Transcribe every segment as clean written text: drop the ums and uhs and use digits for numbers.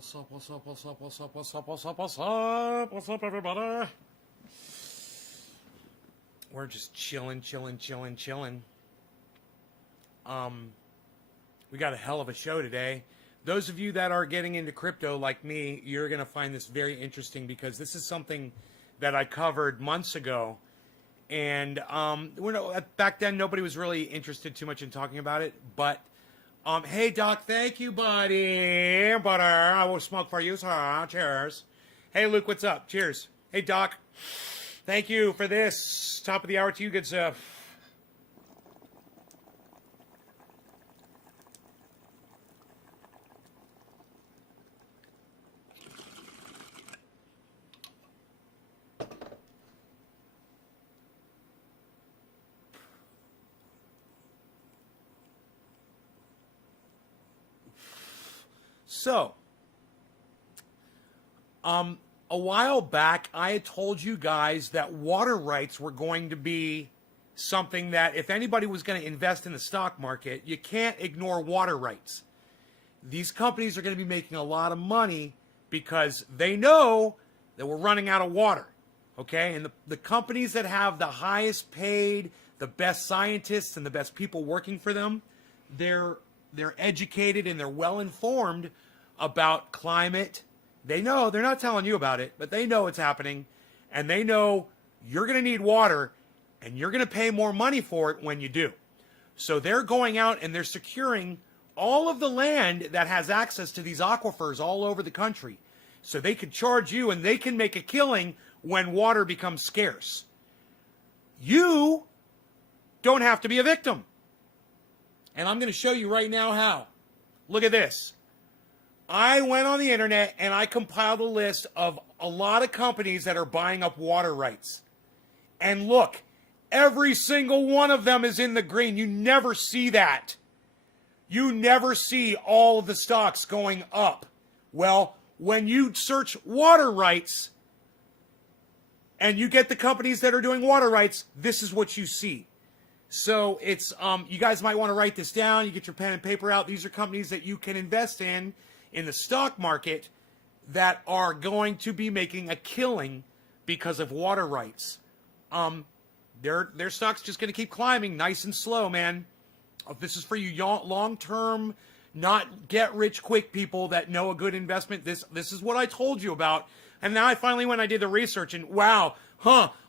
What's up, what's up, what's up, what's up, what's up, what's up, what's up, what's up, everybody? We're just chilling. We got a hell of a show today. Those of you that are getting into crypto like me, you're going to find this very interesting because this is something that I covered months ago. And back then, nobody was really interested too much in talking about it. But, hey, Doc, thank you, buddy. Butter, I will smoke for you, sir. Cheers. Hey, Luke, what's up? Cheers. Hey, Doc, thank you for this. Top of the hour to you, good stuff. So, a while back, I had told you guys that water rights were going to be something that if anybody was going to invest in the stock market, you can't ignore water rights. These companies are going to be making a lot of money because they know that we're running out of water, okay? And the companies that have the highest paid, the best scientists, and the best people working for them, they're educated and they're well informed about climate. They know, they're not telling you about it, but they know it's happening, and they know you're going to need water, and you're going to pay more money for it when you do. So they're going out and they're securing all of the land that has access to these aquifers all over the country. So they can charge you and they can make a killing when water becomes scarce. You don't have to be a victim. And I'm going to show you right now how. Look at this. I went on the internet and I compiled a list of a lot of companies that are buying up water rights. And look, every single one of them is in the green. You never see that. You never see all of the stocks going up. Well, when you search water rights and you get the companies that are doing water rights, this is what you see. So it's, you guys might want to write this down. You get your pen and paper out. These are companies that you can invest in the stock market that are going to be making a killing because of water rights. Their stock's just going to keep climbing nice and slow, man. This is for you long-term, not get-rich-quick people that know a good investment. This is what I told you about. And now I finally went, I did the research, and wow,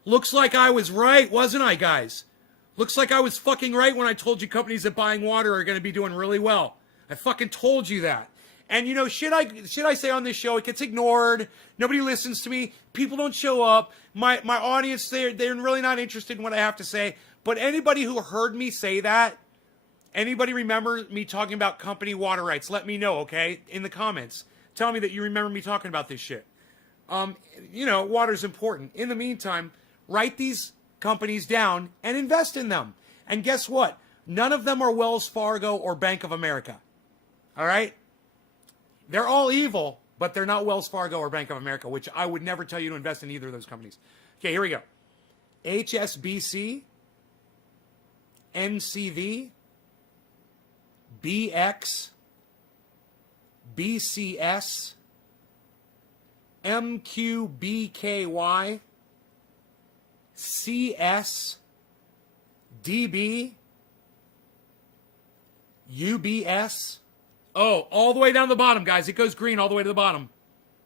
looks like I was right, wasn't I, guys? Looks like I was fucking right when I told you companies that buying water are going to be doing really well. I fucking told you that. And, you know, should I say on this show, it gets ignored. Nobody listens to me. People don't show up. My audience, they're really not interested in what I have to say. But anybody who heard me say that, anybody remember me talking about company water rights, let me know, okay, in the comments. Tell me that you remember me talking about this shit. You know, water's important. In the meantime, write these companies down and invest in them. And guess what? None of them are Wells Fargo or Bank of America. All right? They're all evil, but they're not Wells Fargo or Bank of America, which I would never tell you to invest in either of those companies. Okay, here we go. HSBC, NCV, BX, BCS, MQBKY, CS, DB, UBS. Oh, all the way down the bottom, guys. It goes green all the way to the bottom.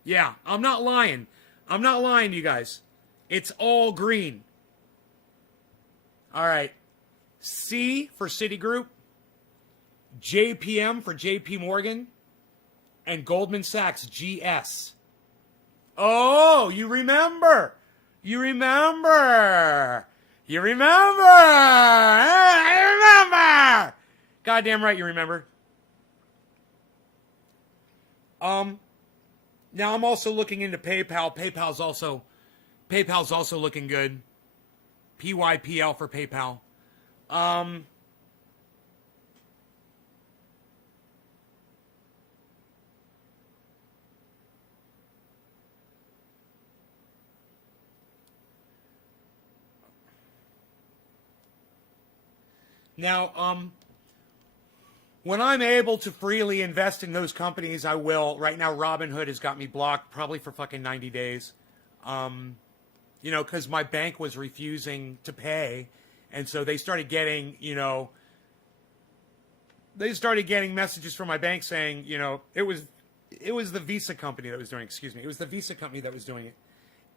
Yeah, I'm not lying. I'm not lying to you guys. It's all green. All right. C for Citigroup, JPM for JP Morgan, and Goldman Sachs, GS. Oh, you remember. You remember. You remember. I remember. Goddamn right you remember. Now I'm also looking into PayPal. PayPal's also looking good. PYPL for PayPal. Now, when I'm able to freely invest in those companies, I will. Right now, Robinhood has got me blocked probably for fucking 90 days. You know, because my bank was refusing to pay. And so they started getting, you know, they started getting messages from my bank saying, you know, it was the Visa company that was doing it. Excuse me. It was the Visa company that was doing it.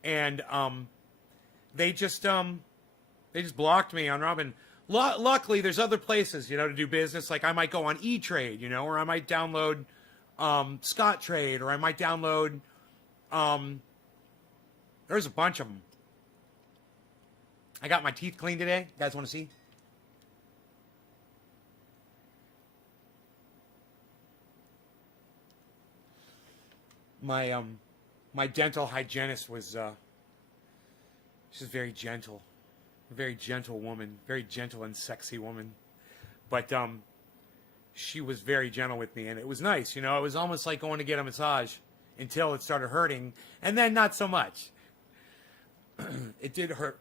And they just blocked me on Robin. Luckily, there's other places, you know, to do business. Like I might go on E-Trade, you know, or I might download Scottrade, or I might download. There's a bunch of them. I got my teeth cleaned today. You guys want to see? My my dental hygienist was she's very gentle. A very gentle woman, very gentle and sexy woman. But she was very gentle with me, and it was nice, you know. It was almost like going to get a massage until it started hurting, and then not so much. It did hurt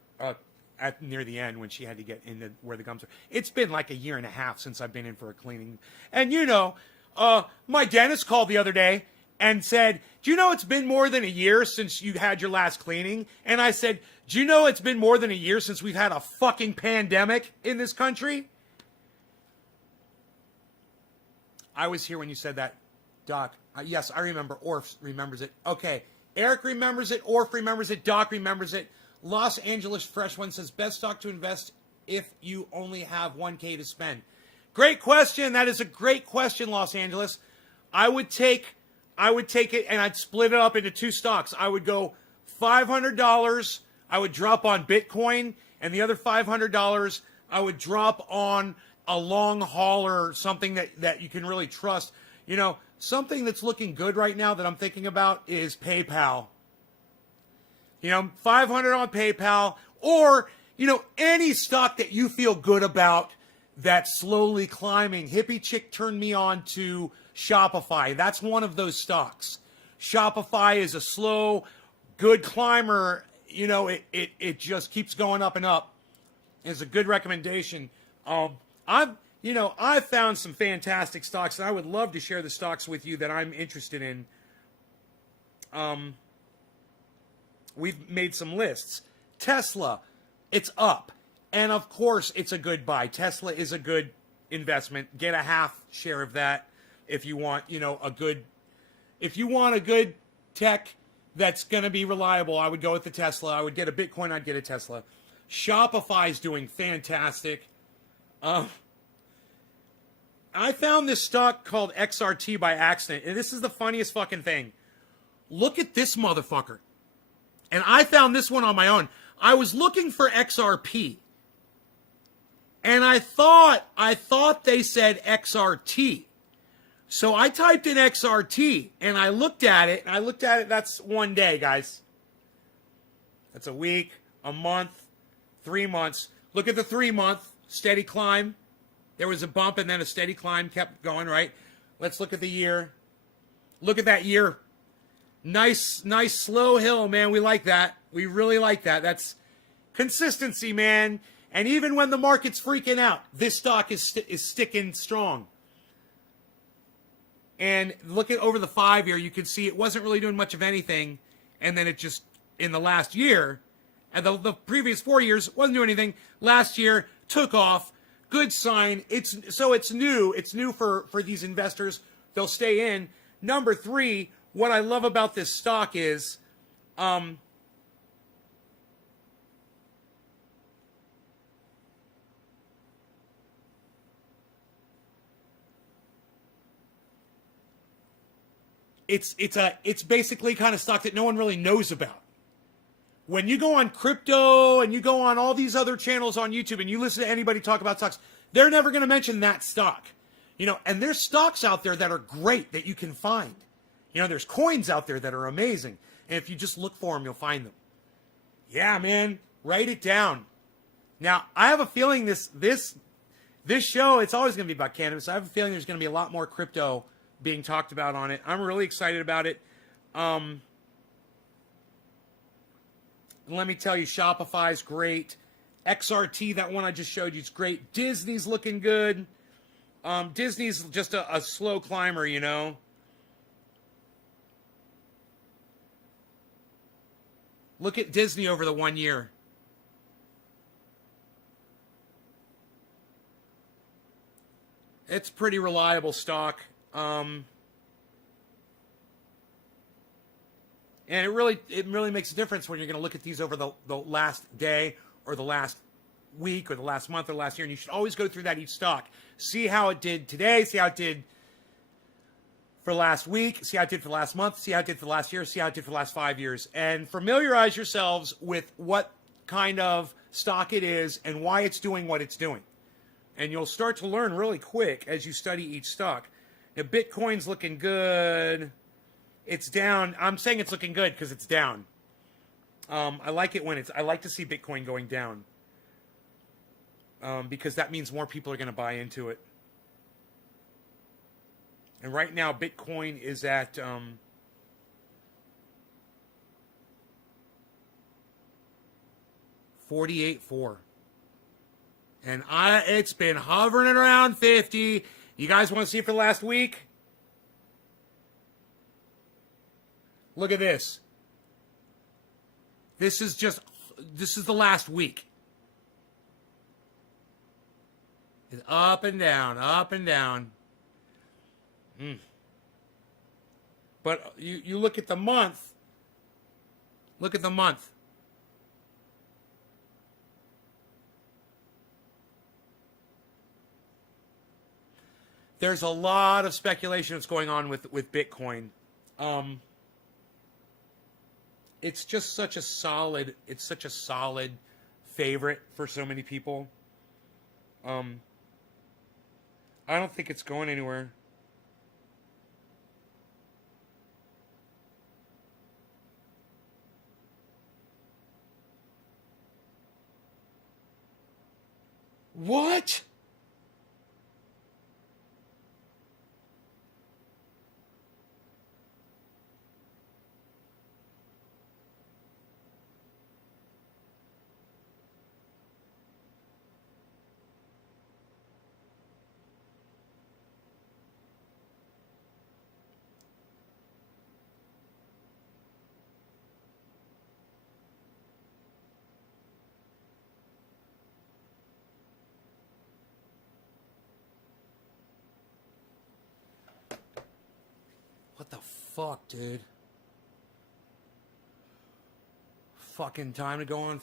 at near the end when she had to get into where the gums are. It's been like a year and a half since I've been in for a cleaning. And you know, my dentist called the other day and said, do you know it's been more than a year since you had your last cleaning? And I said, do you know it's been more than a year since we've had a fucking pandemic in this country? I was here when you said that, Doc. Yes, I remember. Orf remembers it. Okay. Eric remembers it. Orf remembers it. Doc remembers it. Los Angeles Fresh One says, best stock to invest if you only have $1K to spend. Great question. That is a great question, Los Angeles. I would take it and I'd split it up into two stocks. I would go $500. I would drop on Bitcoin, and the other $500 I would drop on a long hauler, something that you can really trust. You know, something that's looking good right now that I'm thinking about is PayPal. You know, 500 on PayPal, or, you know, any stock that you feel good about that's slowly climbing. Hippie Chick turned me on to Shopify. That's one of those stocks. Shopify is a slow, good climber. You know, it just keeps going up and up. It's a good recommendation. I've found some fantastic stocks, and I would love to share the stocks with you that I'm interested in. We've made some lists. Tesla, it's up. And of course, it's a good buy. Tesla is a good investment. Get a half share of that if you want, you know, a good tech that's going to be reliable. I would go with the Tesla. I would get a Bitcoin. I'd get a Tesla. Shopify is doing fantastic. I found this stock called XRT by accident, and this is the funniest fucking thing. Look at this motherfucker. And I found this one on my own. I was looking for XRP. And I thought they said XRT. So I typed in XRT and I looked at it. That's 1 day, guys. That's a week, a month, 3 months. Look at the 3 month steady climb. There was a bump and then a steady climb kept going, right? Let's look at the year. Look at that year. Nice slow hill, man. We like that. We really like that. That's consistency, man. And even when the market's freaking out, this stock is sticking strong. And look at over the 5 year, you can see it wasn't really doing much of anything. And then it just, in the last year, and the previous 4 years, wasn't doing anything. Last year, took off. Good sign. It's new. It's new for these investors. They'll stay in. Number 3, what I love about this stock is, it's basically kind of stock that no one really knows about. When you go on crypto and you go on all these other channels on YouTube and you listen to anybody talk about stocks, they're never going to mention that stock. You know, and there's stocks out there that are great that you can find. You know, there's coins out there that are amazing. And if you just look for them, you'll find them. Yeah, man, write it down. Now, I have a feeling this show, it's always going to be about cannabis. I have a feeling there's going to be a lot more crypto being talked about on it. I'm really excited about it. Let me tell you, Shopify's great. XRT, that one I just showed you, is great. Disney's looking good. Disney's just a slow climber, you know. Look at Disney over the 1 year. It's pretty reliable stock. And it really makes a difference when you're going to look at these over the last day or the last week or the last month or the last year. And you should always go through that each stock. See how it did today, see how it did for last week, see how it did for the last month, see how it did for the last year, see how it did for the last 5 years. And familiarize yourselves with what kind of stock it is and why it's doing what it's doing. And you'll start to learn really quick as you study each stock. Now, Bitcoin's looking good. It's down. I'm saying it's looking good because it's down. I like it when I like to see Bitcoin going down. Because that means more people are going to buy into it. And right now, Bitcoin is at 48.4. And it's been hovering around 50. You guys want to see it for the last week? Look at this. This is the last week. It's up and down, up and down. But you look at the month. Look at the month. There's a lot of speculation that's going on with Bitcoin. It's just such a solid favorite for so many people. I don't think it's going anywhere. What? What the fuck, dude? Fucking time to go on.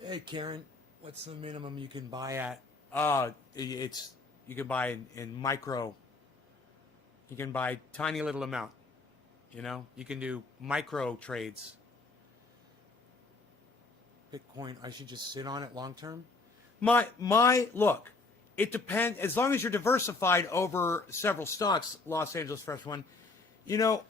Hey, Karen, what's the minimum you can buy at? You can buy in micro. You can buy tiny little amount. You know, you can do micro trades. Bitcoin, I should just sit on it long term. Look, it depends. As long as you're diversified over several stocks, Los Angeles Fresh One, you know,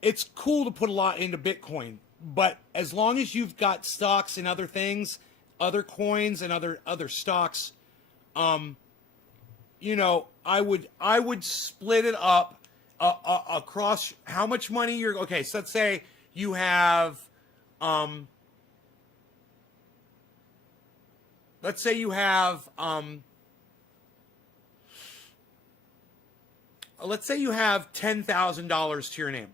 it's cool to put a lot into Bitcoin. But as long as you've got stocks and other things, other coins and other stocks, you know, I would split it up across how much money you're. Okay, so let's say you have, let's say you have $10,000 to your name.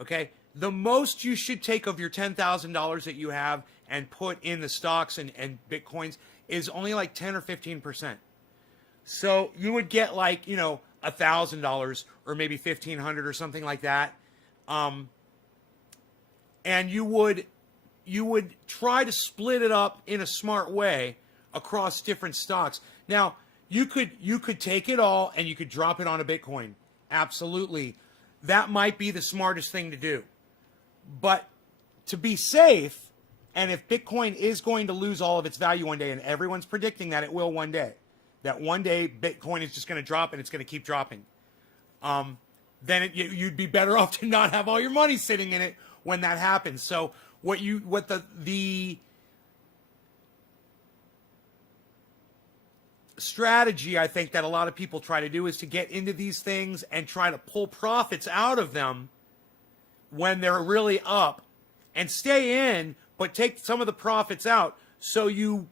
Okay. The most you should take of your $10,000 that you have and put in the stocks and Bitcoins is only like 10 or 15%. So you would get like, you know, $1,000 or maybe $1,500 or something like that. And you would try to split it up in a smart way across different stocks. Now, you could take it all and you could drop it on a Bitcoin. Absolutely. That might be the smartest thing to do. But to be safe, and if Bitcoin is going to lose all of its value one day, and everyone's predicting that it will one day, that one day Bitcoin is just going to drop and it's going to keep dropping, then you'd be better off to not have all your money sitting in it when that happens. So what the strategy I think that a lot of people try to do is to get into these things and try to pull profits out of them when they're really up and stay in, but take some of the profits out so you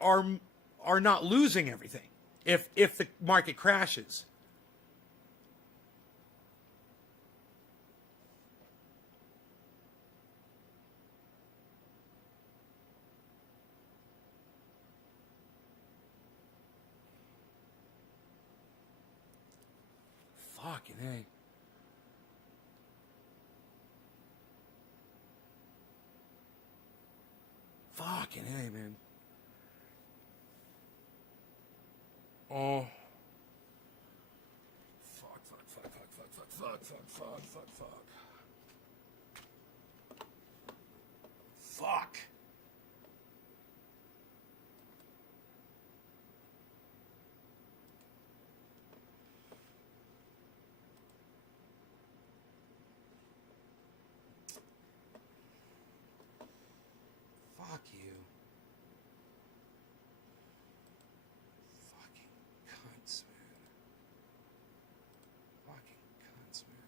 are not losing everything if the market crashes. Fucking A. Fucking A, man. Oh. Fuck. Fuck. Fuck you. Fucking cunts, man. Fucking cunts, man.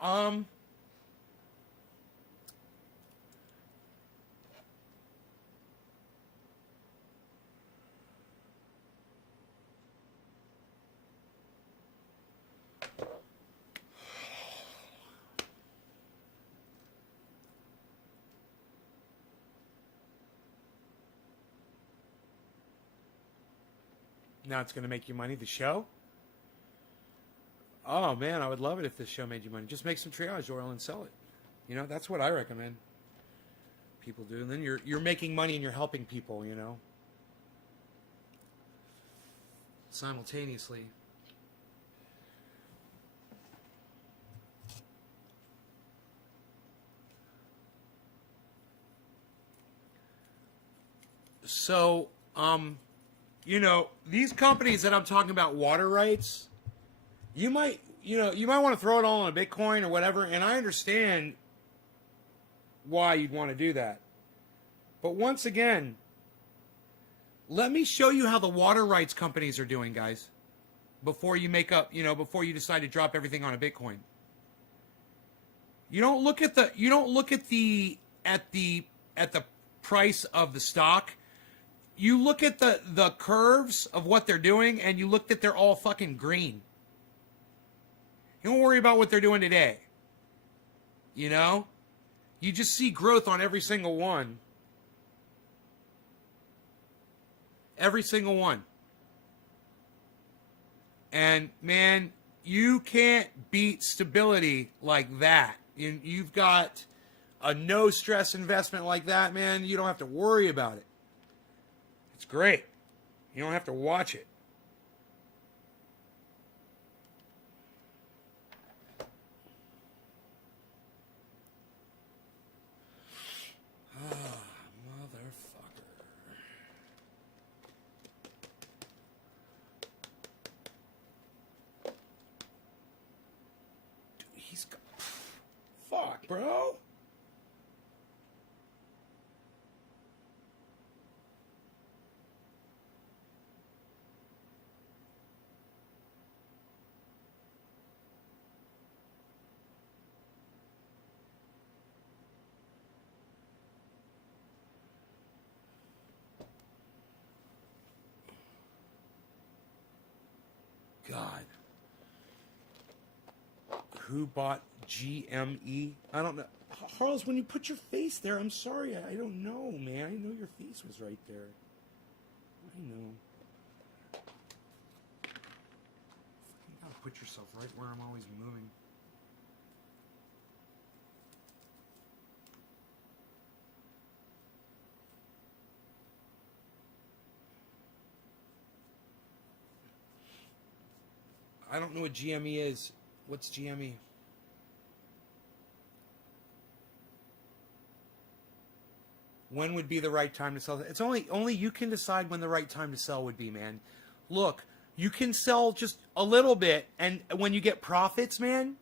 Um. Now it's going to make you money, the show? Oh, man, I would love it if this show made you money. Just make some triage oil and sell it. You know, that's what I recommend people do. And then you're making money and you're helping people, you know, simultaneously. So, you know, these companies that I'm talking about, water rights, you might want to throw it all on a Bitcoin or whatever, and I understand why you'd want to do that. But once again, let me show you how the water rights companies are doing, guys, before you before you decide to drop everything on a Bitcoin. You don't look at the price of the stock. You look at the curves of what they're doing, and you look that they're all fucking green. You don't worry about what they're doing today. You know? You just see growth on every single one. Every single one. And, man, you can't beat stability like that. You've got a no-stress investment like that, man. You don't have to worry about it. It's great. You don't have to watch it. Fuck, bro. God. Who bought GME? I don't know. Charles, when you put your face there, I'm sorry. I don't know, man. I didn't know your face was right there. I know. You gotta put yourself right where I'm always moving. I don't know what GME is. What's GME? When would be the right time to sell? It's only you can decide when the right time to sell would be, man. Look, you can sell just a little bit, and when you get profits, man,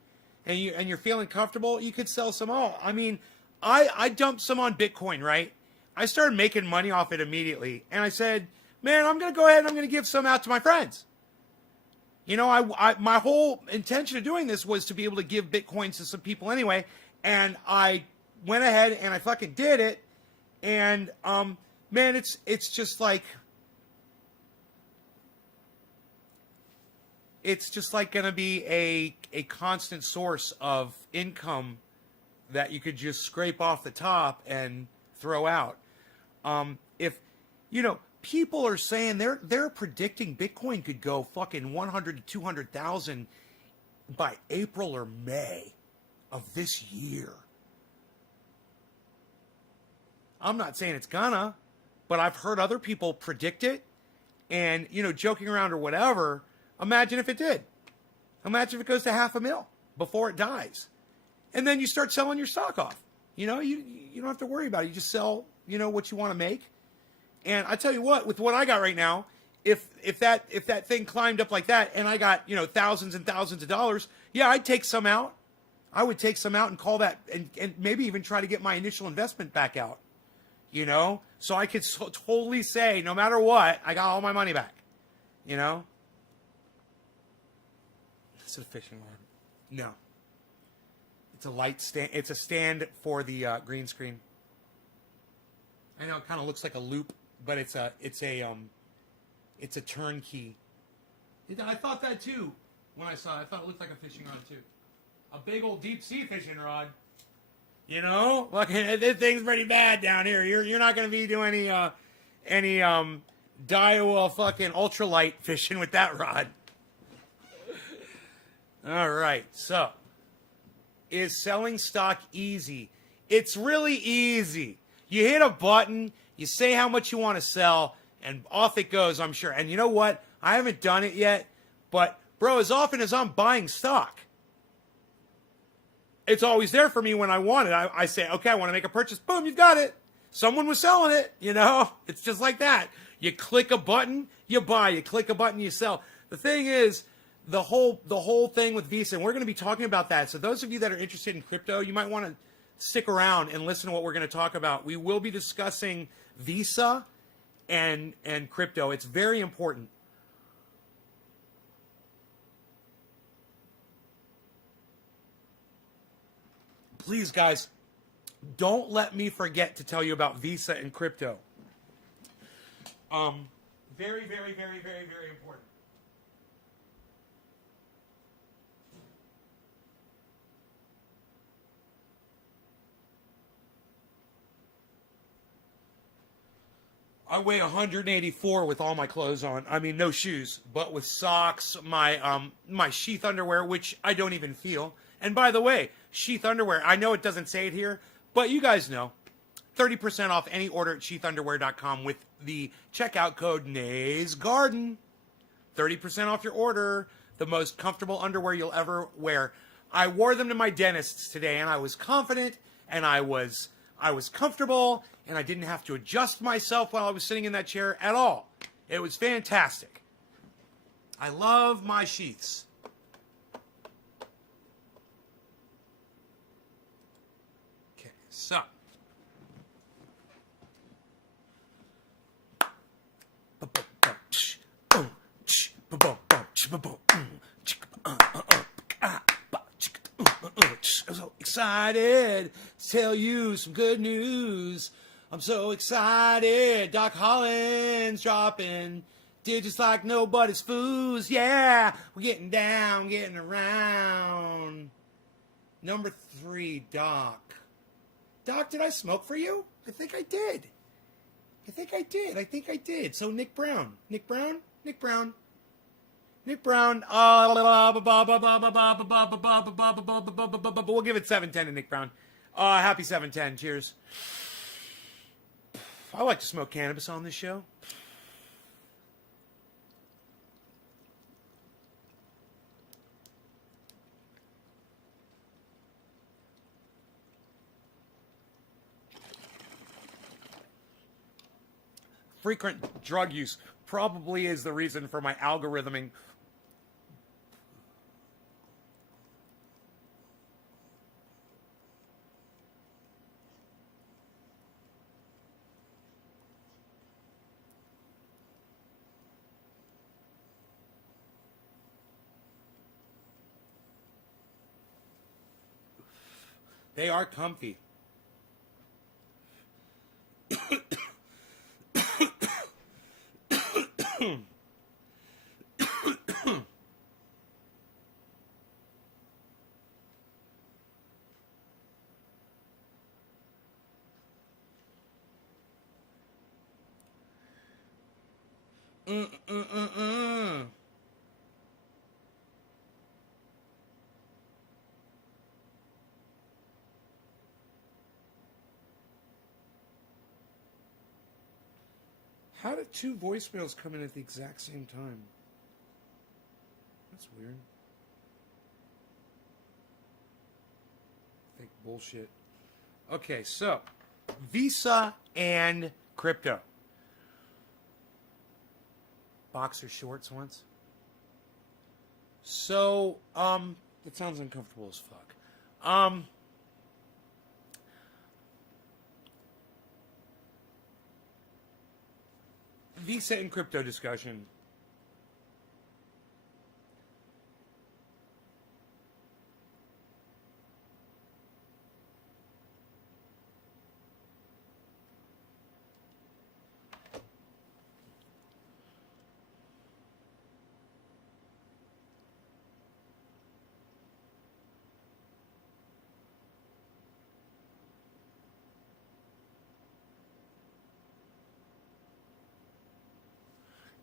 and you're feeling comfortable, you could sell some more. I mean, I dumped some on Bitcoin, right? I started making money off it immediately, and I said, man, I'm gonna go ahead and I'm gonna give some out to my friends. You know, my whole intention of doing this was to be able to give Bitcoins to some people anyway, and I went ahead and I fucking did it, and man, it's just like gonna be a constant source of income that you could just scrape off the top and throw out. If you know, people are saying they're predicting Bitcoin could go fucking 100 to 200,000 by April or May of this year. I'm not saying it's gonna, but I've heard other people predict it, and you know, joking around or whatever. Imagine if it did. Imagine if it goes to 500,000 before it dies, and then you start selling your stock off. You know, you don't have to worry about it. You just sell, you know, what you want to make. And I tell you what, with what I got right now, if that thing climbed up like that, and I got, you know, thousands and thousands of dollars, yeah, I'd take some out. I would take some out and call that, and maybe even try to get my initial investment back out. You know, so I could totally say, no matter what, I got all my money back. You know. Is it a fishing rod? No. It's a light stand. It's a stand for the green screen. I know it kind of looks like a loop, but it's a turnkey. I thought that too when I saw it. I thought it looked like a fishing rod too. A big old deep sea fishing rod. You know, look, this thing's pretty bad down here. You're not going to be doing any Daiwa fucking ultralight fishing with that rod. All right, so is selling stock easy? It's really easy. You hit a button, you say how much you want to sell, and off it goes, I'm sure. And you know what? I haven't done it yet, but bro, as often as I'm buying stock, it's always there for me when I want it. I say, okay, I want to make a purchase. Boom, you've got it. Someone was selling it, you know? It's just like that. You click a button, you buy. You click a button, you sell. The thing is, the whole thing with Visa, and we're going to be talking about that. So those of you that are interested in crypto, you might want to stick around and listen to what we're going to talk about. We will be discussing Visa and crypto. It's very important. Please, guys, don't let me forget to tell you about Visa and crypto. Very, very, very, very, very important. I weigh 184 with all my clothes on. I mean, no shoes, but with socks, my sheath underwear, which I don't even feel. And by the way, sheath underwear, I know it doesn't say it here, but you guys know. 30% off any order at sheathunderwear.com with the checkout code NAYSGarden. 30% off your order. The most comfortable underwear you'll ever wear. I wore them to my dentist's today, and I was confident, and I was comfortable, and I didn't have to adjust myself while I was sitting in that chair at all. It was fantastic. I love my sheaths. Okay, so. I'm so excited to tell you some good news. I'm so excited. Doc Holland's dropping digits like nobody's foos. Yeah, we're getting down, getting around. Number 3, Doc. Doc, did I smoke for you? I think I did. I think I did. So Nick Brown. We'll give it 710 to Nick Brown. Happy 710. Cheers. I like to smoke cannabis on this show. frequent drug use probably is the reason for my algorithming. They are comfy. How did two voicemails come in at the exact same time? That's weird. Fake bullshit. Okay, so Visa and crypto. Boxer shorts once. So, that sounds uncomfortable as fuck. Visa and crypto discussion.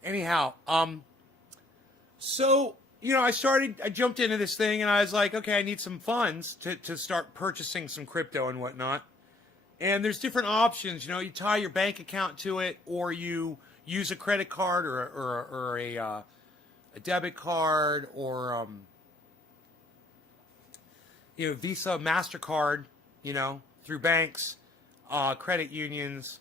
Anyhow, so, I jumped into this thing and I was like, okay, I need some funds to start purchasing some crypto and whatnot. And there's different options, you tie your bank account to it, or you use a credit card or a debit card, or, Visa, MasterCard, through banks, credit unions,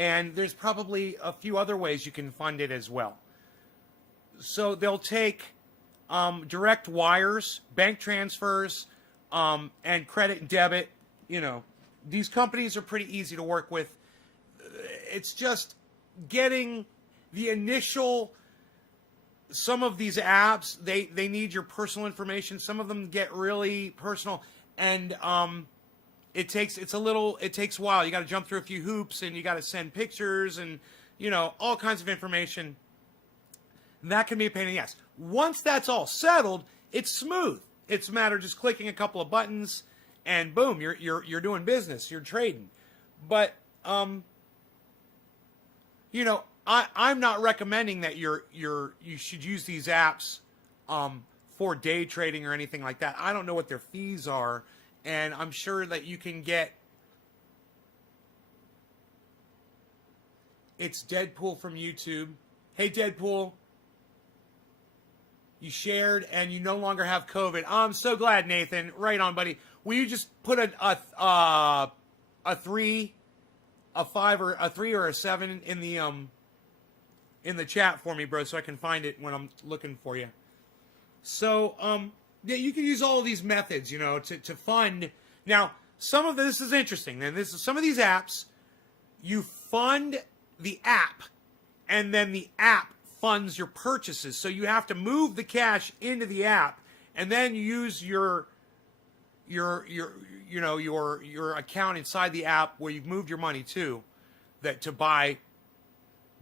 and there's probably a few other ways you can fund it as well. So they'll take direct wires, bank transfers, and credit and debit. These companies are pretty easy to work with. It's just getting the initial. Some of these apps, they need your personal information. Some of them get really personal, and it takes a while. You got to jump through a few hoops, and you got to send pictures and all kinds of information. And that can be a pain in the ass. Once that's all settled, it's smooth. It's a matter of just clicking a couple of buttons, and boom, you're doing business. You're trading. But I'm not recommending that you should use these apps for day trading or anything like that. I don't know what their fees are. And I'm sure that you can get. It's Deadpool from YouTube. Hey, Deadpool. You shared and you no longer have COVID. I'm so glad, Nathan. Right on, buddy. Will you just put a 3, a 5, or a 3 or a 7 in the chat for me, bro, so I can find it when I'm looking for you. So, yeah, you can use all of these methods, to fund. Now, some of this is interesting. And some of these apps, you fund the app, and then the app funds your purchases. So you have to move the cash into the app, and then you use your account inside the app where you've moved your money to buy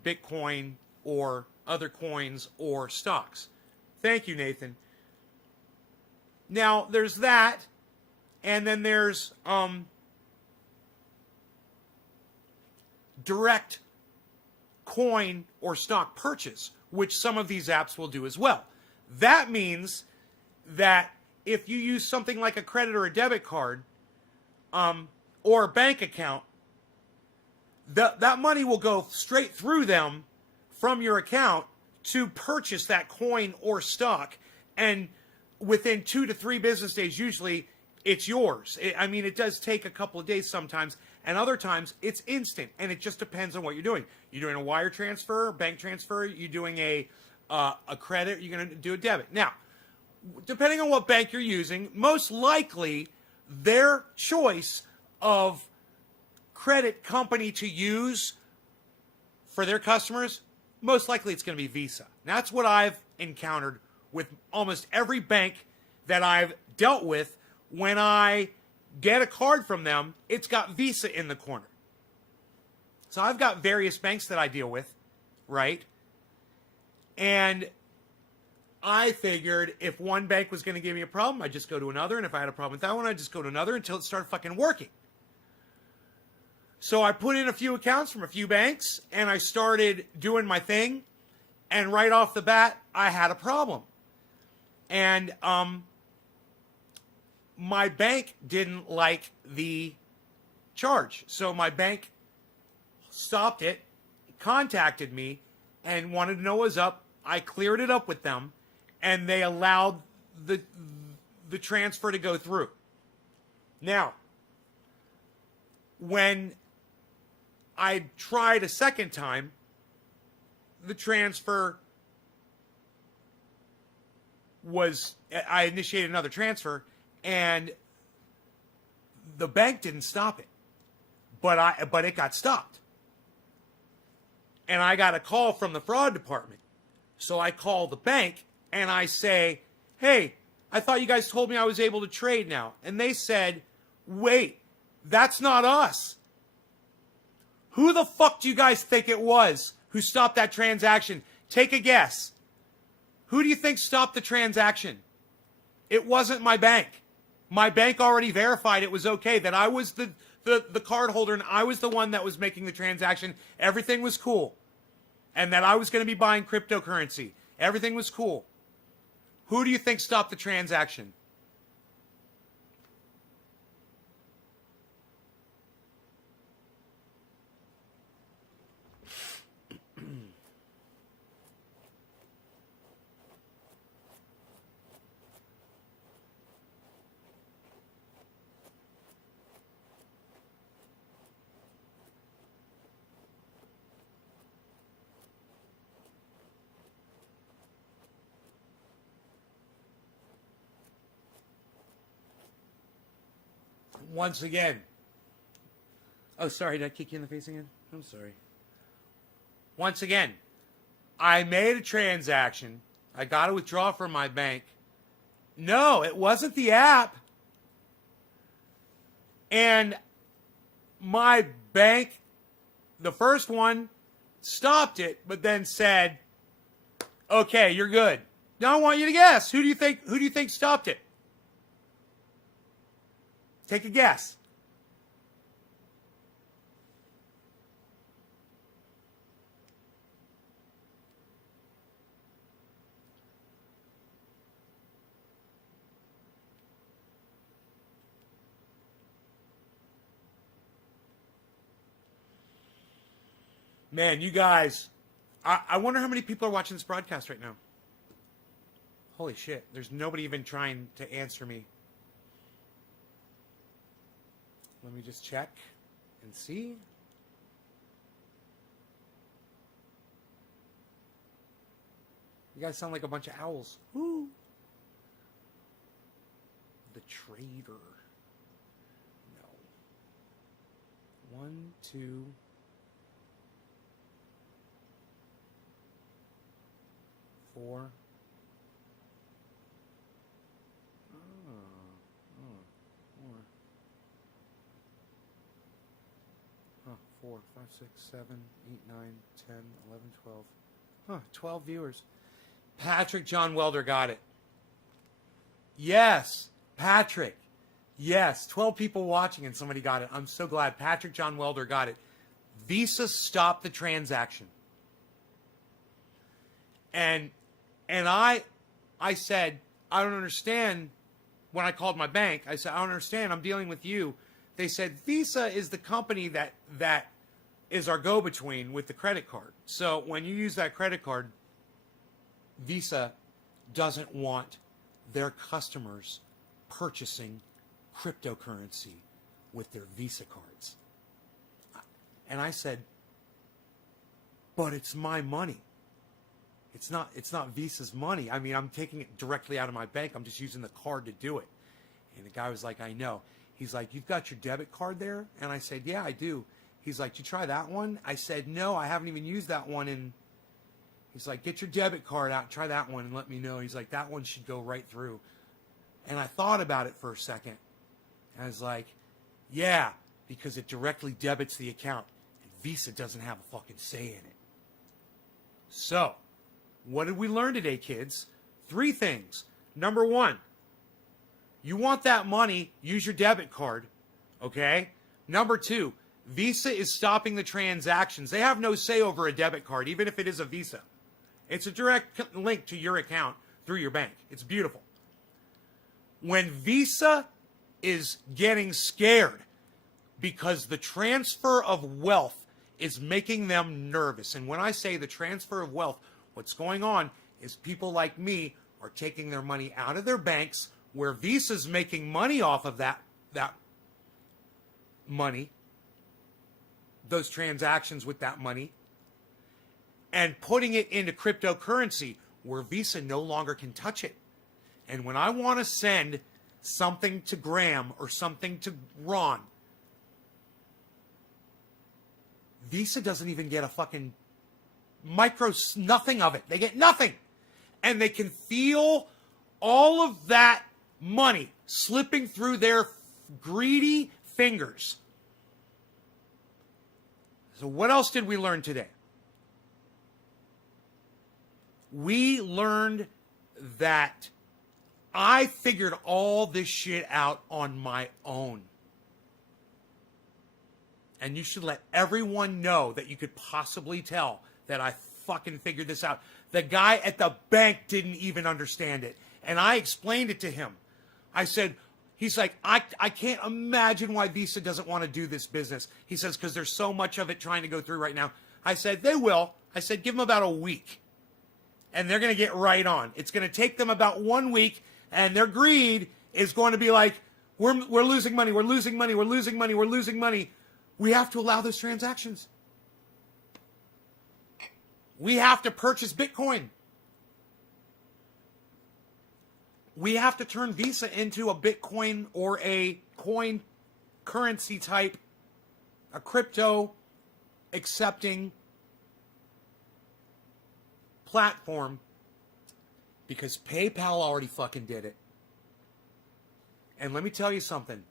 Bitcoin or other coins or stocks. Thank you, Nathan. Now, there's that, and then there's direct coin or stock purchase, which some of these apps will do as well. That means that if you use something like a credit or a debit card or a bank account, that money will go straight through them from your account to purchase that coin or stock, and within 2 to 3 business days, usually, it's yours. It does take a couple of days sometimes, And other times it's instant, and it just depends on what you're doing. You're doing a wire transfer, bank transfer. You're doing a credit. You're going to do a debit. Now, depending on what bank you're using, most likely their choice of credit company to use for their customers, most likely it's going to be Visa. That's what I've encountered with almost every bank that I've dealt with. When I get a card from them, it's got Visa in the corner. So I've got various banks that I deal with, right? And I figured if one bank was going to give me a problem, I'd just go to another. And if I had a problem with that one, I'd just go to another until it started fucking working. So I put in a few accounts from a few banks, and I started doing my thing. And right off the bat, I had a problem. And my bank didn't like the charge. So my bank stopped it, contacted me, and wanted to know what was up. I cleared it up with them, and they allowed the transfer to go through. Now, when I tried a second time, the transfer I initiated another transfer, and the bank didn't stop it, but it got stopped. And I got a call from the fraud department. So I call the bank and I say, hey, I thought you guys told me I was able to trade now. And they said, wait, that's not us. Who the fuck do you guys think it was who stopped that transaction? Take a guess. Who do you think stopped the transaction? It wasn't my bank. My bank already verified it was okay, that I was the card holder and I was the one that was making the transaction. Everything was cool. And that I was going to be buying cryptocurrency. Everything was cool. Who do you think stopped the transaction? Once again. Oh, sorry, did I kick you in the face again? I'm sorry. Once again, I made a transaction. I got to withdraw from my bank. No, it wasn't the app. And my bank, the first one, stopped it, but then said, okay, you're good. Now I want you to guess. Who do you think stopped it? Take a guess. Man, you guys, I wonder how many people are watching this broadcast right now. Holy shit, there's nobody even trying to answer me. Let me just check and see. You guys sound like a bunch of owls. Woo! The Trader. No. 1, 2. Four. Huh, 4, 5, 6, 7, 8, 9, 10, 11, 12. Huh, 12 viewers. Patrick John Welder got it. Yes, Patrick. Yes, 12 people watching and somebody got it. I'm so glad. Patrick John Welder got it. Visa stopped the transaction. And I said, I don't understand. When I called my bank, I said, I don't understand. I'm dealing with you. They said, Visa is the company that is our go-between with the credit card. So when you use that credit card, Visa doesn't want their customers purchasing cryptocurrency with their Visa cards. And I said, but it's my money. It's not Visa's money. I mean, I'm taking it directly out of my bank. I'm just using the card to do it. And the guy was like, I know. He's like, you've got your debit card there? And I said, yeah, I do. He's like, did you try that one? I said, no, I haven't even used that one. And he's like, get your debit card out, try that one and let me know. He's like, that one should go right through. And I thought about it for a second. And I was like, yeah, because it directly debits the account. And Visa doesn't have a fucking say in it. So, what did we learn today, kids? 3 things. Number 1, you want that money, use your debit card, okay? Number 2, Visa is stopping the transactions. They have no say over a debit card, even if it is a Visa. It's a direct link to your account through your bank. It's beautiful. When Visa is getting scared because the transfer of wealth is making them nervous, and when I say the transfer of wealth, what's going on is people like me are taking their money out of their banks where Visa's making money off of that money, those transactions with that money, and putting it into cryptocurrency where Visa no longer can touch it. And when I want to send something to Graham or something to Ron, Visa doesn't even get a fucking nothing of it. They get nothing. And they can feel all of that money slipping through their greedy fingers. So what else did we learn today? We learned that I figured all this shit out on my own. And you should let everyone know that you could possibly tell that I fucking figured this out. The guy at the bank didn't even understand it. And I explained it to him. I said, he's like, I can't imagine why Visa doesn't want to do this business. He says, because there's so much of it trying to go through right now. I said, they will. I said, give them about a week. And they're going to get right on. It's going to take them about 1 week. And their greed is going to be like, we're losing money. We're losing money. We're losing money. We're losing money. We have to allow those transactions. We have to purchase Bitcoin. We have to turn Visa into a Bitcoin or a coin currency type, a crypto accepting platform, because PayPal already fucking did it. And let me tell you something.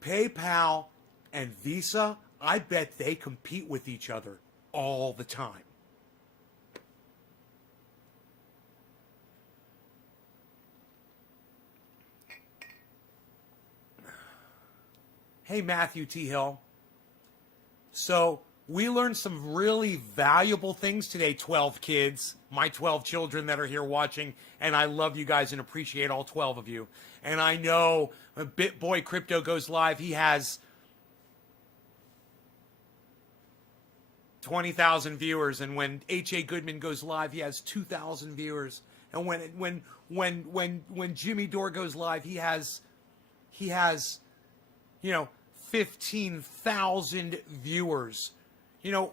PayPal and Visa, I bet they compete with each other all the time. Hey, Matthew T. Hill. So, we learned some really valuable things today, 12 kids, my 12 children that are here watching, and I love you guys and appreciate all 12 of you. And I know when BitBoy Crypto goes live, he has 20,000 viewers, and when H.A. Goodman goes live, he has 2,000 viewers. And when Jimmy Dore goes live, he has 15,000 viewers.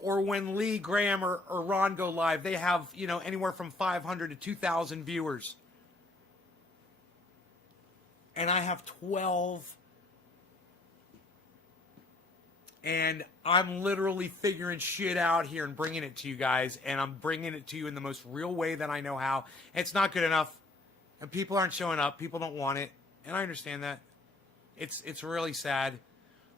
Or when Lee, Graham, or Ron go live, they have, anywhere from 500 to 2,000 viewers. And I have 12. And I'm literally figuring shit out here and bringing it to you guys. And I'm bringing it to you in the most real way that I know how. It's not good enough. And people aren't showing up. People don't want it. And I understand that. It's really sad.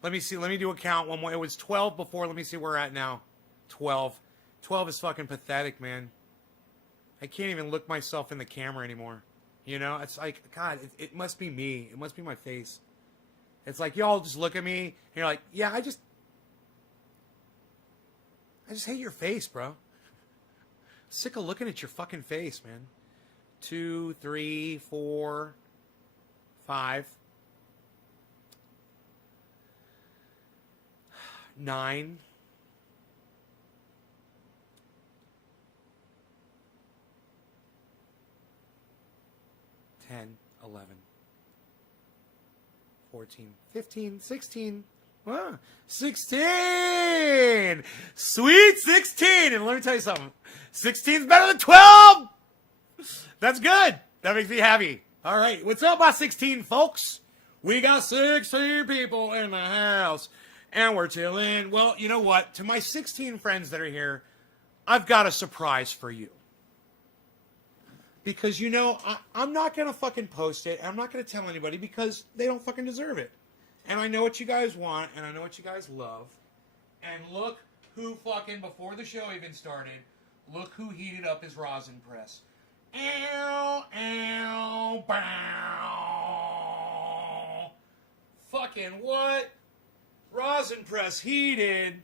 Let me see. Let me do a count one more. It was 12 before. Let me see where we're at now. 12. 12 is fucking pathetic, man. I can't even look myself in the camera anymore. It's like, God, it must be me. It must be my face. It's like, y'all just look at me, and you're like, yeah, I just hate your face, bro. Sick of looking at your fucking face, man. 2, 3, 4, 5. 9. 10, 11, 14, 15, 16, Wow. 16. Sweet 16. And let me tell you something. 16 is better than 12. That's good. That makes me happy. All right. What's up, my 16 folks? We got 16 people in the house. And we're chilling. Well, you know what? To my 16 friends that are here, I've got a surprise for you. Because, you know, I'm not going to fucking post it. I'm not going to tell anybody because they don't fucking deserve it. And I know what you guys want, and I know what you guys love. And look who fucking, before the show even started, look who heated up his rosin press. Ow, ow, bow. Fucking what? Rosin press heated.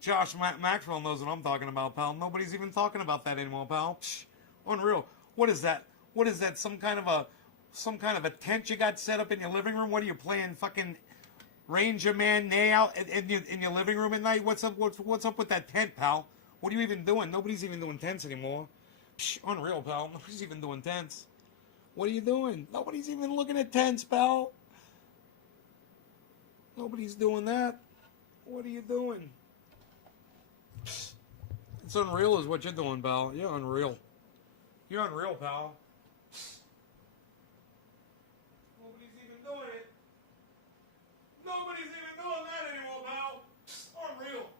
Josh Maxwell knows what I'm talking about, pal. Nobody's even talking about that anymore, pal. Unreal. What is that? What is that? Some kind of a tent you got set up in your living room? What are you playing? Fucking Ranger Man Nay out in your living room at night? What's up? What's up with that tent, pal? What are you even doing? Nobody's even doing tents anymore. Unreal, pal. Nobody's even doing tents. What are you doing? Nobody's even looking at tents, pal. Nobody's doing that. What are you doing? It's unreal is what you're doing, pal. You're unreal. You're unreal, pal. Nobody's even doing it. Nobody's even doing that anymore, pal. Unreal.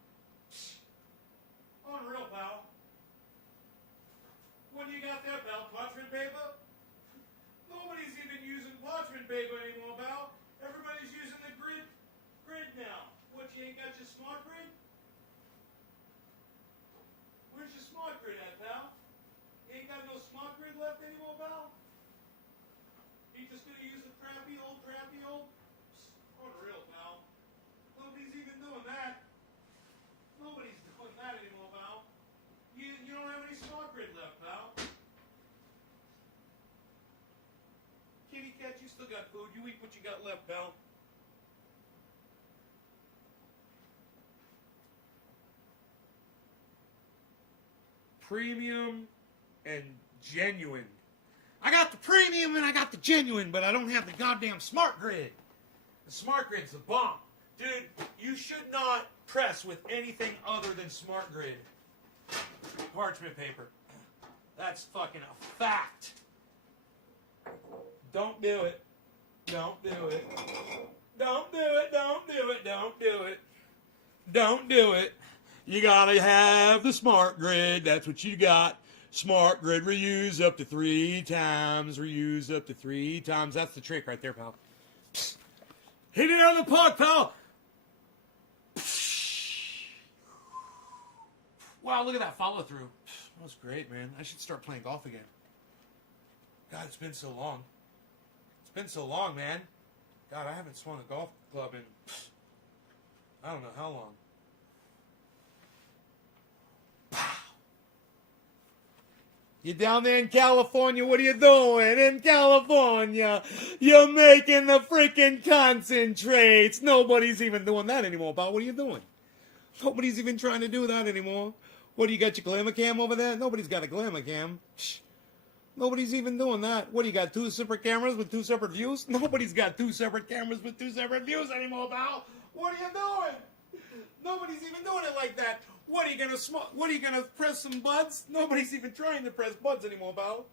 Unreal, pal. What do you got there, pal? Parchment paper? Nobody's even using parchment paper anymore, pal. Everybody's using the grid now. What, you ain't got your smart grid? Where's your smart grid at, pal? You ain't got no smart grid left anymore, pal? You just gonna use the crappy old? Unreal, pal. Nobody's even doing that. Nobody's doing that anymore, pal. You don't have any smart grid left, pal. Kitty cat, you still got food. You eat what you got left, pal. Premium and genuine. I got the premium and I got the genuine, but I don't have the goddamn smart grid. The smart grid's the bomb. Dude, you should not press with anything other than smart grid parchment paper. That's fucking a fact. Don't do it. Don't do it. Don't do it. Don't do it. Don't do it. Don't do it. You gotta have the smart grid. That's what you got. Smart grid, reuse up to 3 times. Reuse up to 3 times. That's the trick right there, pal. Psst. Hit it on the park, pal. Wow, look at that follow through. That was great, man. I should start playing golf again. God, it's been so long. It's been so long, man. God, I haven't swung a golf club in I don't know how long. You're down there in California, what are you doing? In California, you're making the freaking concentrates. Nobody's even doing that anymore, pal. What are you doing? Nobody's even trying to do that anymore. What, do you got your glamour cam over there? Nobody's got a glamour cam. Shh. Nobody's even doing that. What, do you got 2 separate cameras with 2 separate views? Nobody's got 2 separate cameras with 2 separate views anymore, pal. What are you doing? Nobody's even doing it like that. What are you gonna What are you gonna press some buds? Nobody's even trying to press buds anymore, pal.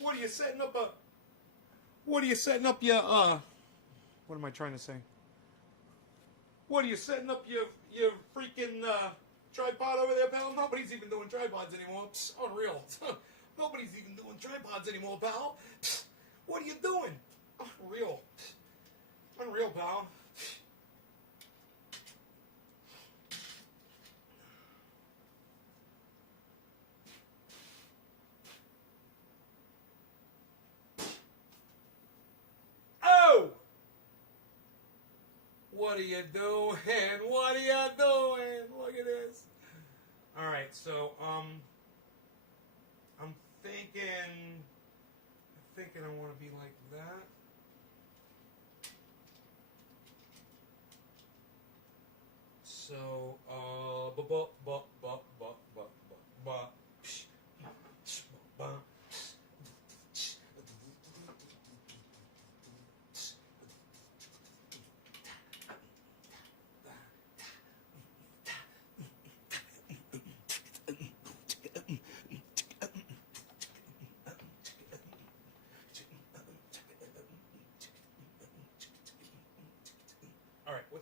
What are you setting up What are you setting up your What am I trying to say? What are you setting up your freaking tripod over there, pal? Nobody's even doing tripods anymore. Psst, unreal. Nobody's even doing tripods anymore, pal. Psst, what are you doing? Unreal. Unreal, pal. What are you doing? What are you doing? Look at this. All right, so I'm thinking I want to be like that. So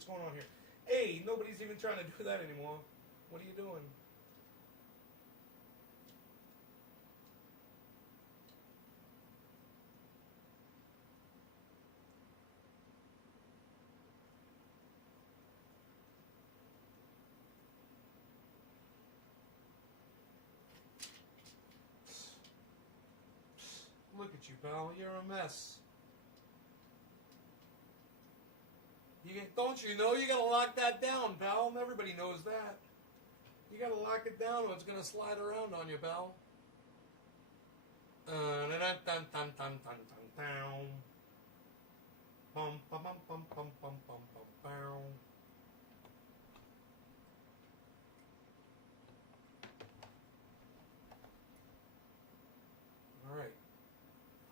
What's going on here? Hey, nobody's even trying to do that anymore. What are you doing? Look at you, pal. You're a mess. Don't you know you gotta lock that down, pal? Everybody knows that. You gotta lock it down or it's gonna slide around on you, pal.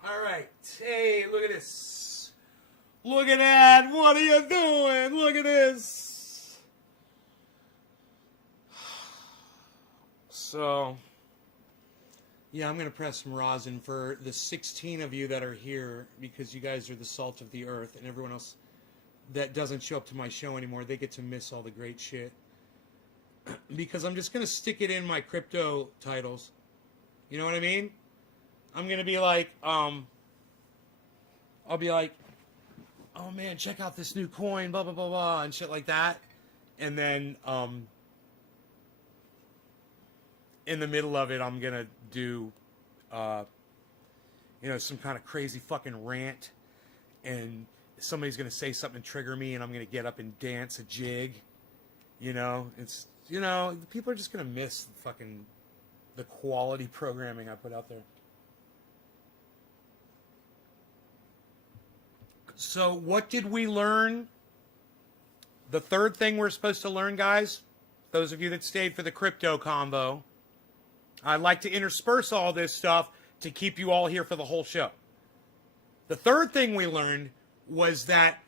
All right. Hey, look at this. Look at that. What are you doing? Look at this. So, yeah, I'm going to press some rosin for the 16 of you that are here because you guys are the salt of the earth, and everyone else that doesn't show up to my show anymore, they get to miss all the great shit. Because I'm just going to stick it in my crypto titles. You know what I mean? I'm going to be like, I'll be like, oh man, check out this new coin, blah, blah, blah, blah, and shit like that. And then, in the middle of it, I'm going to do, some kind of crazy fucking rant. And somebody's going to say something to trigger me, and I'm going to get up and dance a jig. People are just going to miss the quality programming I put out there. So what did we learn? The third thing we're supposed to learn, guys, those of you that stayed for the crypto convo, I'd like to intersperse all this stuff to keep you all here for the whole show. The third thing we learned was that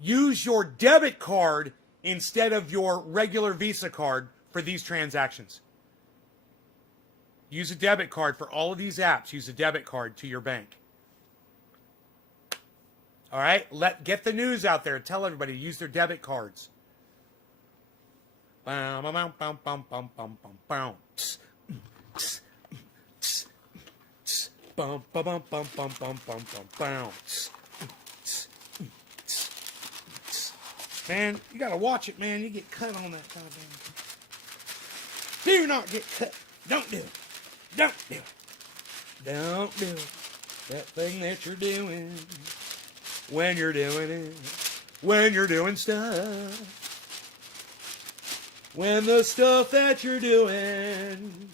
use your debit card instead of your regular Visa card for these transactions. Use a debit card for all of these apps. Use a debit card to your bank. All right? Get the news out there. Tell everybody to use their debit cards. Man, you gotta watch it, man. You get cut on that kind of thing. Do not get cut. Don't do it. Don't do it. Don't do it. That thing that you're doing. When you're doing it. When you're doing stuff. When the stuff that you're doing.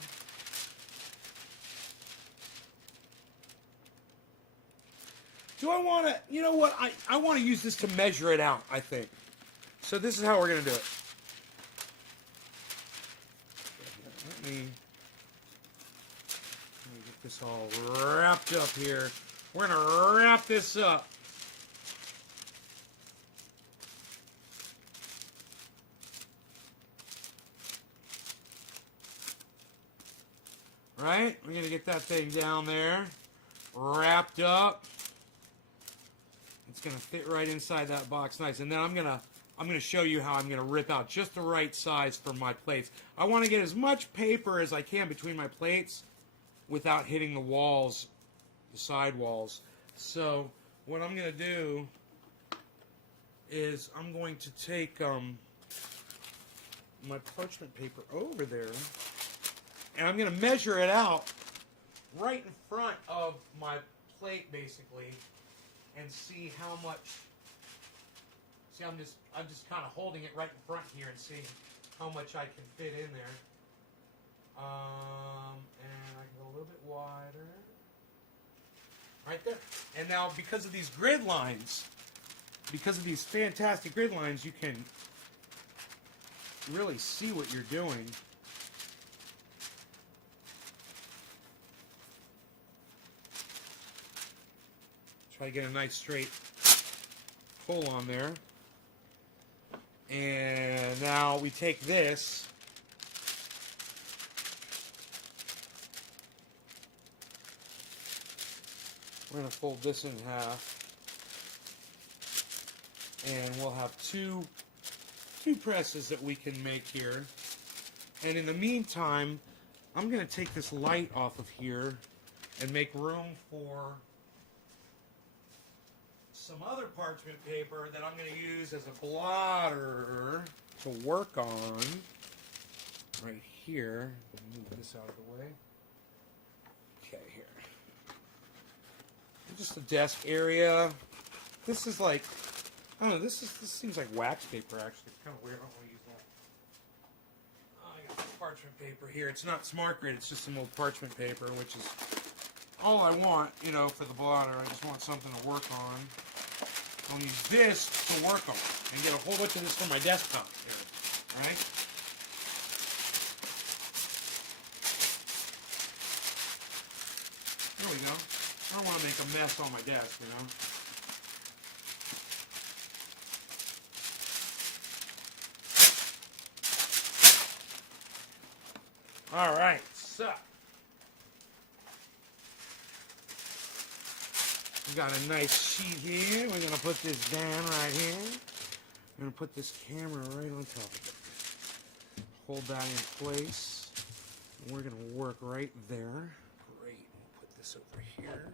Do I want to, you know what? I want to use this to measure it out, I think. So this is how we're going to do it. Let me get this all wrapped up here. We're going to wrap this up. Right? We're going to get that thing down there. Wrapped up. It's going to fit right inside that box nice. And then I'm going to show you how I'm going to rip out just the right size for my plates. I want to get as much paper as I can between my plates without hitting the walls, the side walls. So what I'm going to do is I'm going to take my parchment paper over there, and I'm going to measure it out right in front of my plate, basically, and see how much. See, I'm just kind of holding it right in front here and seeing how much I can fit in there. And I can go a little bit wider. Right there. And now, because of these grid lines, because of these fantastic grid lines, you can really see what you're doing. Try to get a nice straight pull on there. And now we take this. We're going to fold this in half. And we'll have two 2 presses that we can make here. And in the meantime, I'm going to take this light off of here and make room for some other parchment paper that I'm going to use as a blotter to work on right here. Move this out of the way. Okay, here. Just a desk area. This is like, I don't know, this seems like wax paper actually. It's kind of weird. I don't want to use that. Oh, I got some parchment paper here. It's not Smart Grid, it's just some old parchment paper, which is all I want, you know, for the blotter. I just want something to work on. I'll use this to work on and get a whole bunch of this for my desktop here, right? There we go. I don't want to make a mess on my desk, you know. All right, so we got a nice sheet here. We're going to put this down right here. We're going to put this camera right on top of it. Hold that in place. And we're going to work right there. Great. We'll put this over here.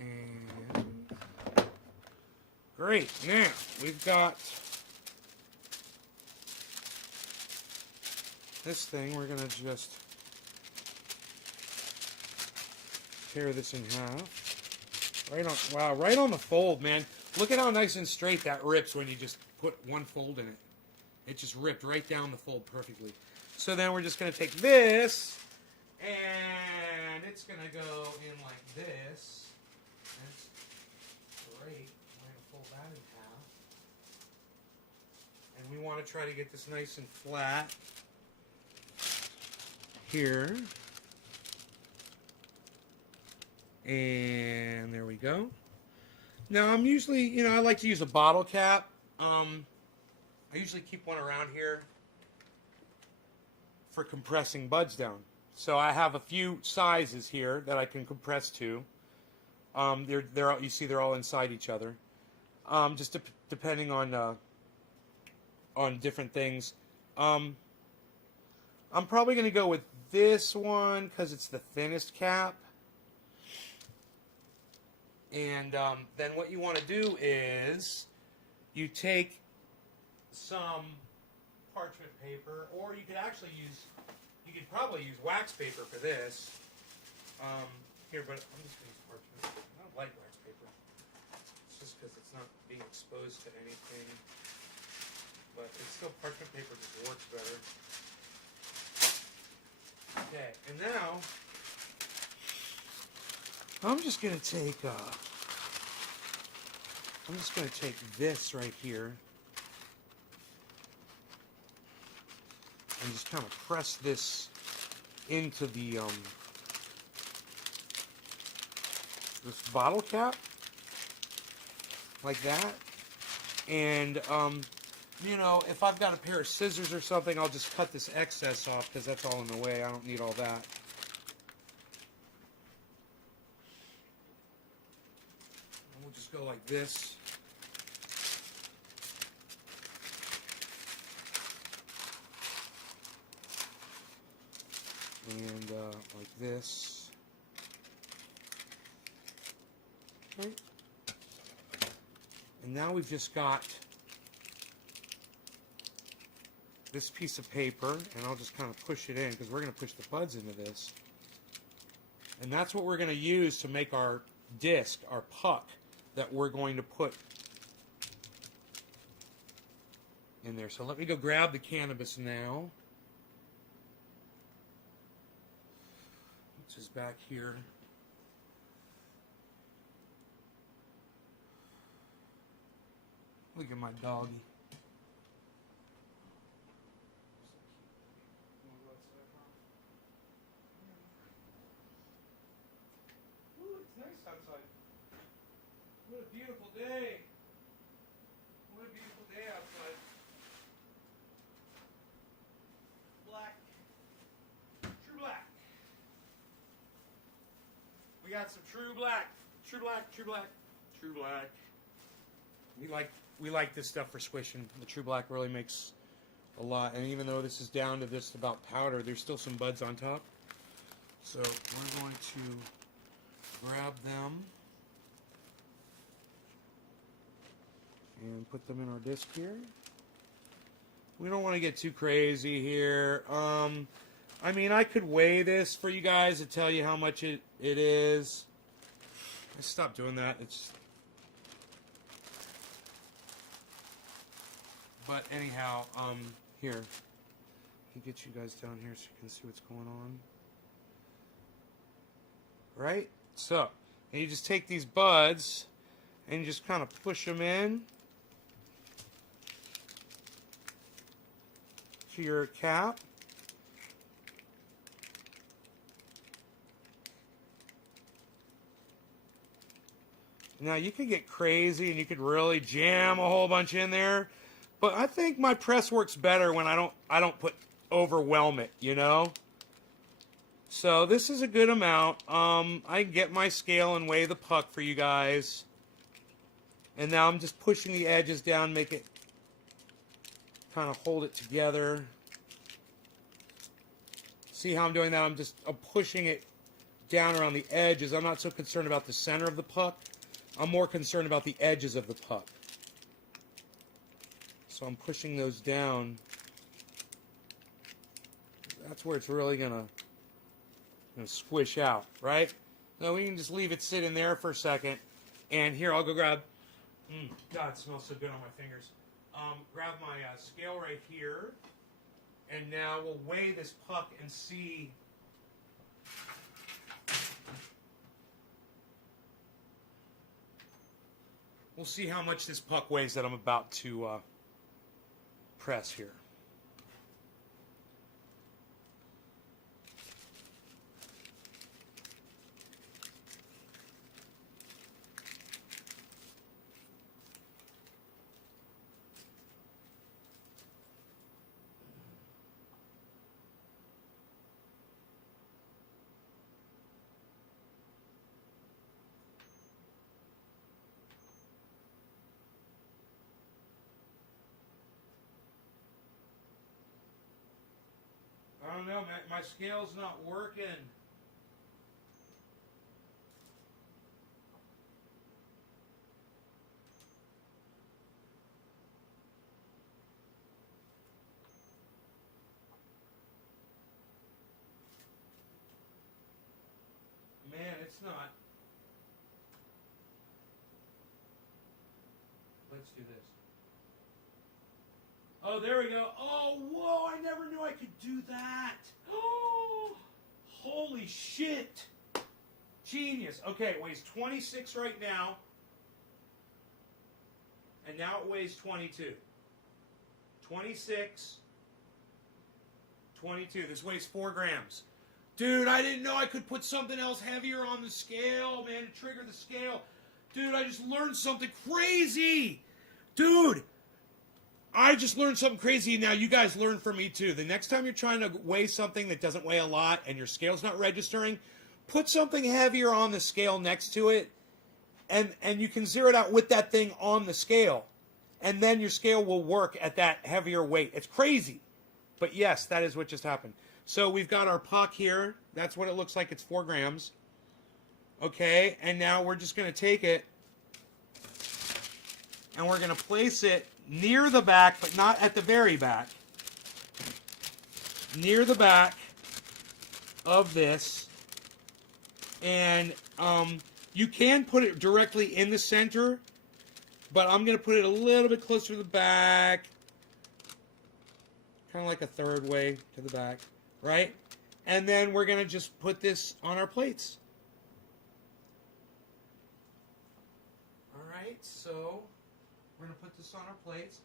And great. Now, we've got this thing. We're going to just tear this in half. Right on, wow, right on the fold, man. Look at how nice and straight that rips when you just put one fold in it. It just ripped right down the fold perfectly. So then we're just going to take this, and it's going to go in like this. That's great. I'm going to fold that in half. And we want to try to get this nice and flat here. And there we go. Now I'm usually, you know, I like to use a bottle cap. I usually keep one around here for compressing buds down. So I have a few sizes here that I can compress to. You see they're all inside each other. Just depending on different things. I'm probably going to go with this one because it's the thinnest cap. And then what you want to do is you take some parchment paper, or you could probably use wax paper for this. Here, but I'm just going to use parchment. I don't like wax paper. It's just because it's not being exposed to anything. But it's still, parchment paper just works better. Okay, and now I'm just going to take this right here and just kind of press this into the this bottle cap like that. And you know, if I've got a pair of scissors or something, I'll just cut this excess off because that's all in the way. I don't need all that. We'll just go like this. And like this. Okay. And now we've just got this piece of paper, and I'll just kind of push it in because we're going to push the buds into this. And that's what we're going to use to make our disc, our puck, that we're going to put in there. So let me go grab the cannabis now. Which is back here. Look at my doggy. Ooh, it's nice outside. What a beautiful day. What a beautiful day outside. Black. True black. We got some true black. True black, true black, true black. We like we like this stuff for squishing. The True Black really makes a lot. And even though this is down to just about powder, there's still some buds on top. So we're going to grab them and put them in our disc here. We don't want to get too crazy here. I mean, I could weigh this for you guys to tell you how much it is. I stopped doing that. But anyhow, here. Let me get you guys down here so you can see what's going on. Right? So, and you just take these buds and you just kind of push them in to your cap. Now you could get crazy and you could really jam a whole bunch in there, but I think my press works better when I don't overwhelm it, you know? So this is a good amount. I can get my scale and weigh the puck for you guys. And now I'm just pushing the edges down, make it kind of hold it together. See how I'm doing that? I'm pushing it down around the edges. I'm not so concerned about the center of the puck. I'm more concerned about the edges of the puck. So I'm pushing those down. That's where it's really gonna squish out, right? Now we can just leave it sit in there for a second. And here, I'll go grab, God, it smells so good on my fingers. Grab my scale right here. And now we'll weigh this puck and see. We'll see how much this puck weighs that I'm about to press here. I don't know, my scale's not working. Man, it's not. Let's do this. Oh, there we go. Oh, whoa, I never knew I could do that. Oh, holy shit. Genius. Okay, it weighs 26 right now. And now it weighs 22. 26, 22. This weighs 4 grams. Dude, I didn't know I could put something else heavier on the scale, man, to trigger the scale. Dude, I just learned something crazy. Dude, I just learned something crazy. Now you guys learn from me too. The next time you're trying to weigh something that doesn't weigh a lot and your scale's not registering, put something heavier on the scale next to it, and you can zero it out with that thing on the scale. And then your scale will work at that heavier weight. It's crazy. But yes, that is what just happened. So we've got our puck here. That's what it looks like. It's 4 grams. Okay, and now we're just going to take it and we're going to place it near the back, but not at the very back. Near the back of this. And you can put it directly in the center, but I'm going to put it a little bit closer to the back. Kind of like a third way to the back, right? And then we're going to just put this on our plates. All right, so we're going to put this on our plates.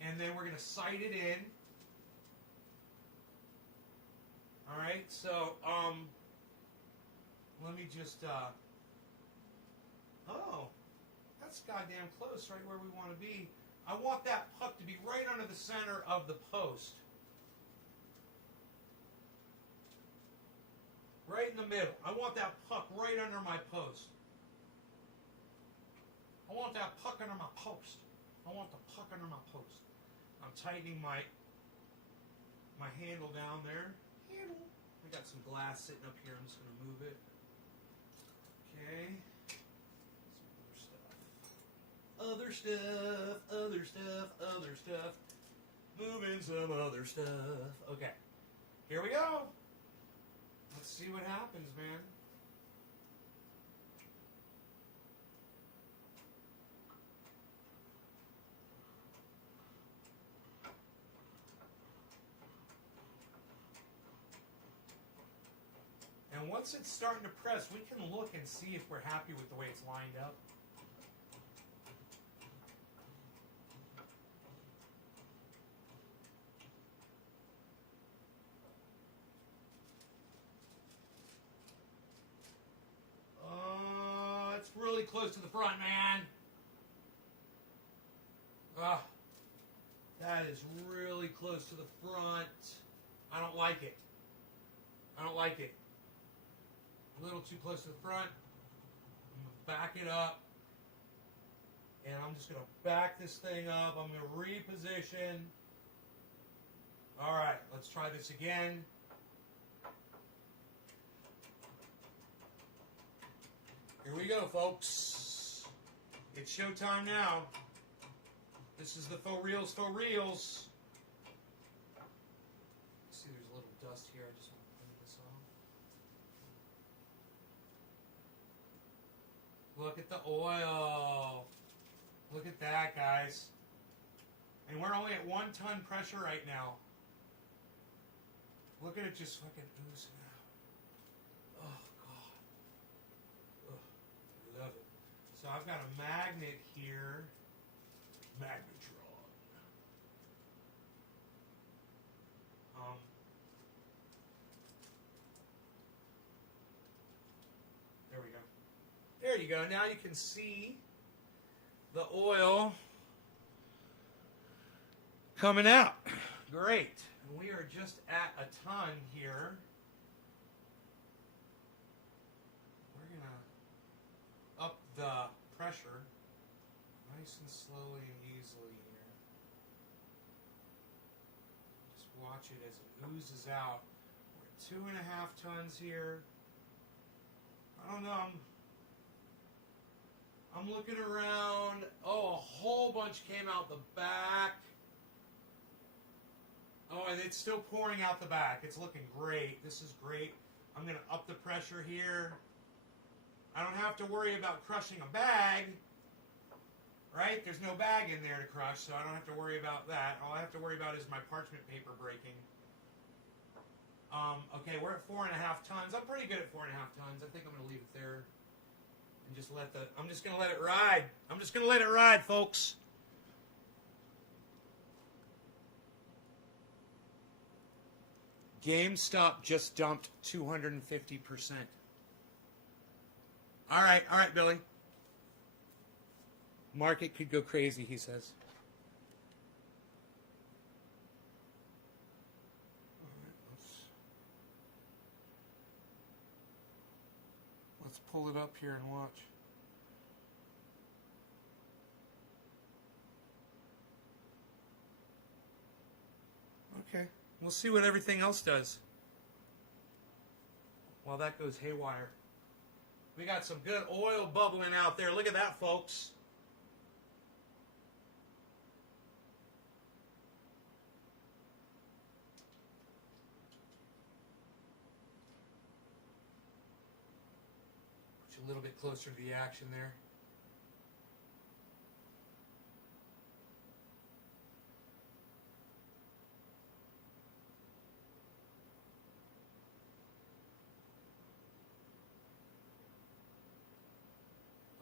And then we're going to sight it in. All right, so let me just, oh, that's goddamn close, right where we want to be. I want that puck to be right under the center of the post. Right in the middle. I want that puck right under my post. I want that puck under my post. I want the puck under my post. I'm tightening my handle down there. Handle. I got some glass sitting up here. I'm just going to move it. Okay. Some other stuff. Other stuff. Other stuff. Moving some other stuff. Okay. Here we go. Let's see what happens, man. And once it's starting to press, we can look and see if we're happy with the way it's lined up. It's really close to the front, man. That is really close to the front. I don't like it. I don't like it. A little too close to the front. I'm going to back it up. And I'm just going to back this thing up. I'm going to reposition. All right, let's try this again. Here we go, folks. It's showtime now. This is the faux reels, faux reels. See, there's a little dust here. I just want to clean this off. Look at the oil. Look at that, guys. And we're only at 1 ton pressure right now. Look at it just fucking oozing out. Oh, God. Oh, love it. So I've got a magnet here. Magnetron. There we go. There you go. Now you can see the oil coming out. Great. And we are just at a ton here. We're going to up the pressure nice and slowly and easily here. Just watch it as it oozes out. We're at 2.5 tons here. I don't know. I'm looking around. Oh, a whole bunch came out the back. Oh, and it's still pouring out the back. It's looking great. This is great. I'm going to up the pressure here. I don't have to worry about crushing a bag. Right? There's no bag in there to crush, so I don't have to worry about that. All I have to worry about is my parchment paper breaking. Okay, we're at 4.5 tons. I'm pretty good at 4.5 tons. I think I'm going to leave it there and just let I'm just going to let it ride. I'm just going to let it ride, folks. GameStop just dumped 250%. All right, Billy. Market could go crazy, he says. Let's pull it up here and watch. Okay, we'll see what everything else does while that goes haywire. We got some good oil bubbling out there. Look at that, folks. A little bit closer to the action there.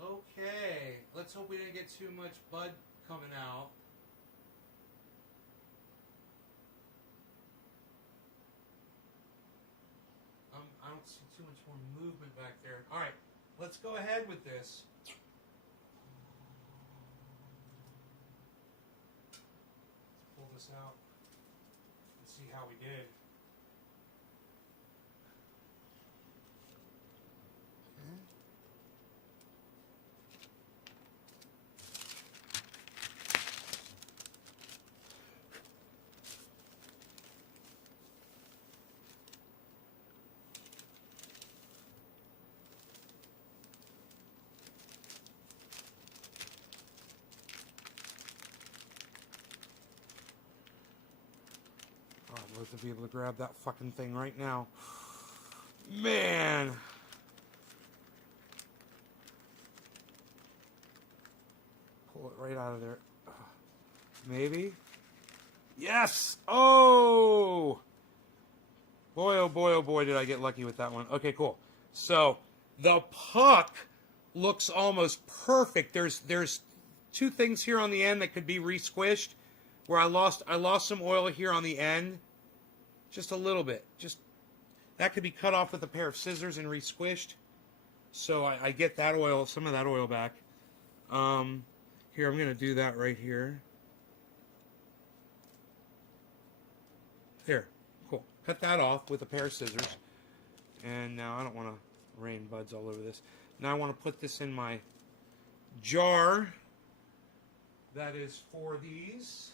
Okay, let's hope we didn't get too much bud coming out. I don't see too much more movement back there. All right. Let's go ahead with this. Let's pull this out and see how we did. Oh, I'd love to be able to grab that fucking thing right now. Man. Pull it right out of there. Maybe. Yes! Oh! Boy, oh boy, did I get lucky with that one. Okay, cool. So, the puck looks almost perfect. There's two things here on the end that could be re-squished. Where I lost some oil here on the end. Just a little bit. Just that could be cut off with a pair of scissors and re-squished. So I get that oil, some of that oil back. Here, I'm going to do that right here. There. Cool. Cut that off with a pair of scissors. And now I don't want to rain buds all over this. Now I want to put this in my jar. That is for these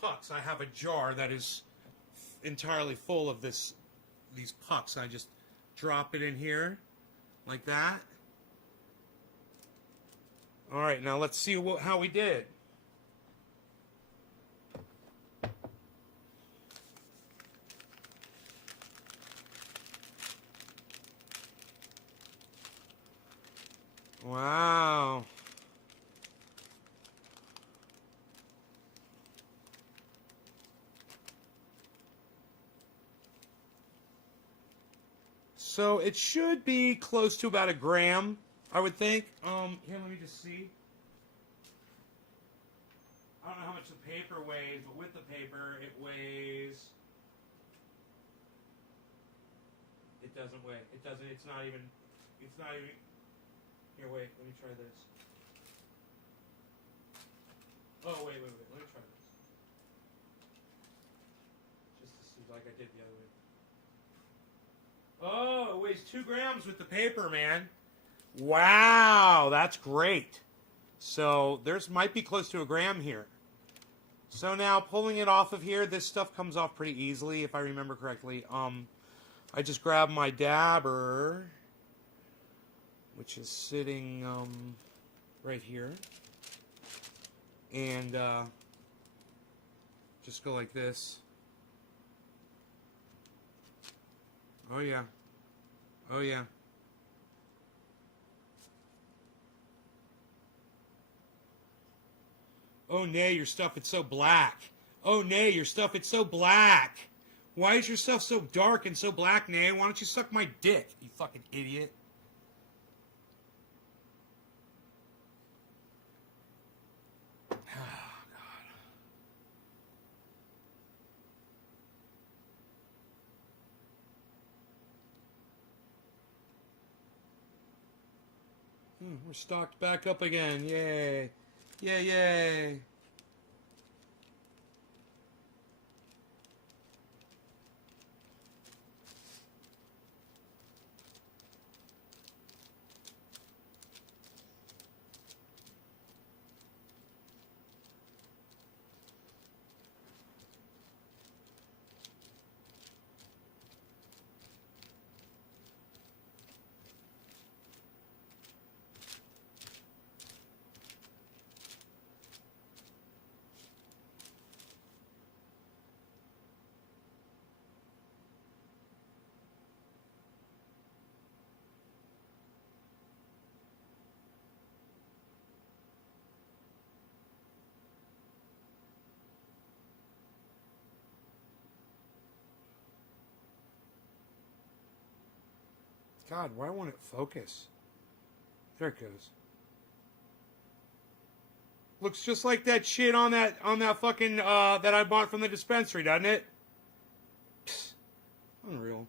pucks. I have a jar that is entirely full of these pucks. I just drop it in here like that. All right, now let's see how we did. Wow. So it should be close to about a gram, I would think. Here, let me just see. I don't know how much the paper weighs, but with the paper, it weighs. It doesn't weigh. It doesn't. It's not even. Here, wait. Let me try this. Oh, wait. Let me try this. Just to see, like I did the other way. Oh, it weighs 2 grams with the paper, man. Wow, that's great. So might be close to a gram here. So now pulling it off of here, this stuff comes off pretty easily, if I remember correctly. I just grab my dabber, which is sitting right here, and just go like this. Oh yeah. Oh yeah. Oh nay, your stuff, it's so black. Oh nay, your stuff, it's so black. Why is your stuff so dark and so black, nay? Why don't you suck my dick, you fucking idiot? We're stocked back up again. Yay. Yay, yay. God, why won't it focus? There it goes. Looks just like that shit on that fucking that I bought from the dispensary, doesn't it? Psst. Unreal.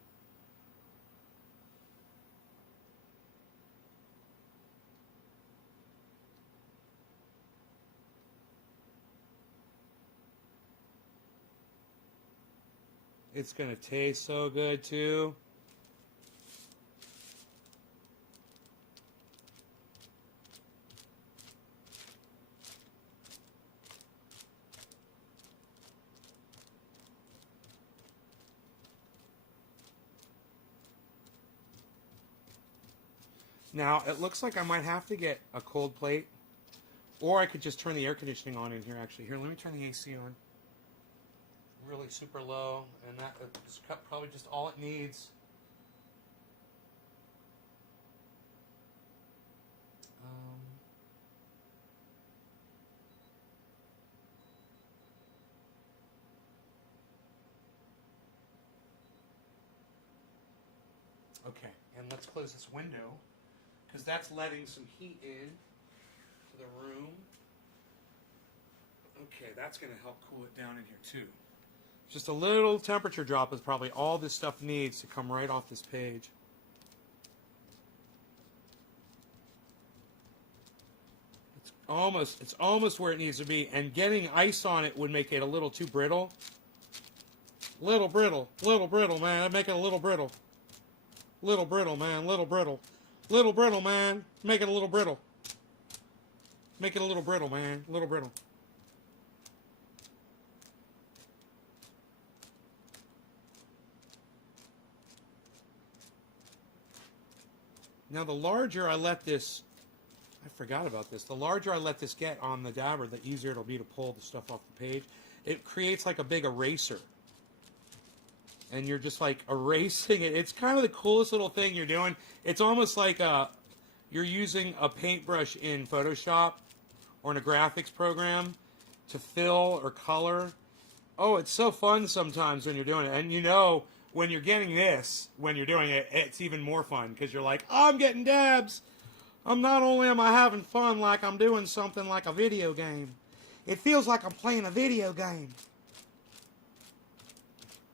It's gonna taste so good too. Now, it looks like I might have to get a cold plate. Or I could just turn the air conditioning on in here, actually. Here, let me turn the AC on. really super low, and that is probably just all it needs. Okay, and let's close this window because that's letting some heat in to the room. Okay, that's going to help cool it down in here too. Just a little temperature drop is probably all this stuff needs to come right off this page. It's almost where it needs to be, and getting ice on it would make it a little too brittle. Little brittle, man. I'd make it a little brittle. Little brittle, man. Little brittle. Little brittle, man. Make it a little brittle. Make it a little brittle, man. Little brittle. Now the larger I let this, I forgot about this. The larger I let this get on the dabber, the easier it'll be to pull the stuff off the page. It creates like a big eraser. And you're just like erasing it. It's kind of the coolest little thing you're doing. It's almost like you're using a paintbrush in Photoshop or in a graphics program to fill or color. Oh, it's so fun sometimes when you're doing it. And you know, when you're getting this, when you're doing it, it's even more fun because you're like, oh, I'm getting dabs. Not only am I having fun like I'm doing something like a video game. It feels like I'm playing a video game.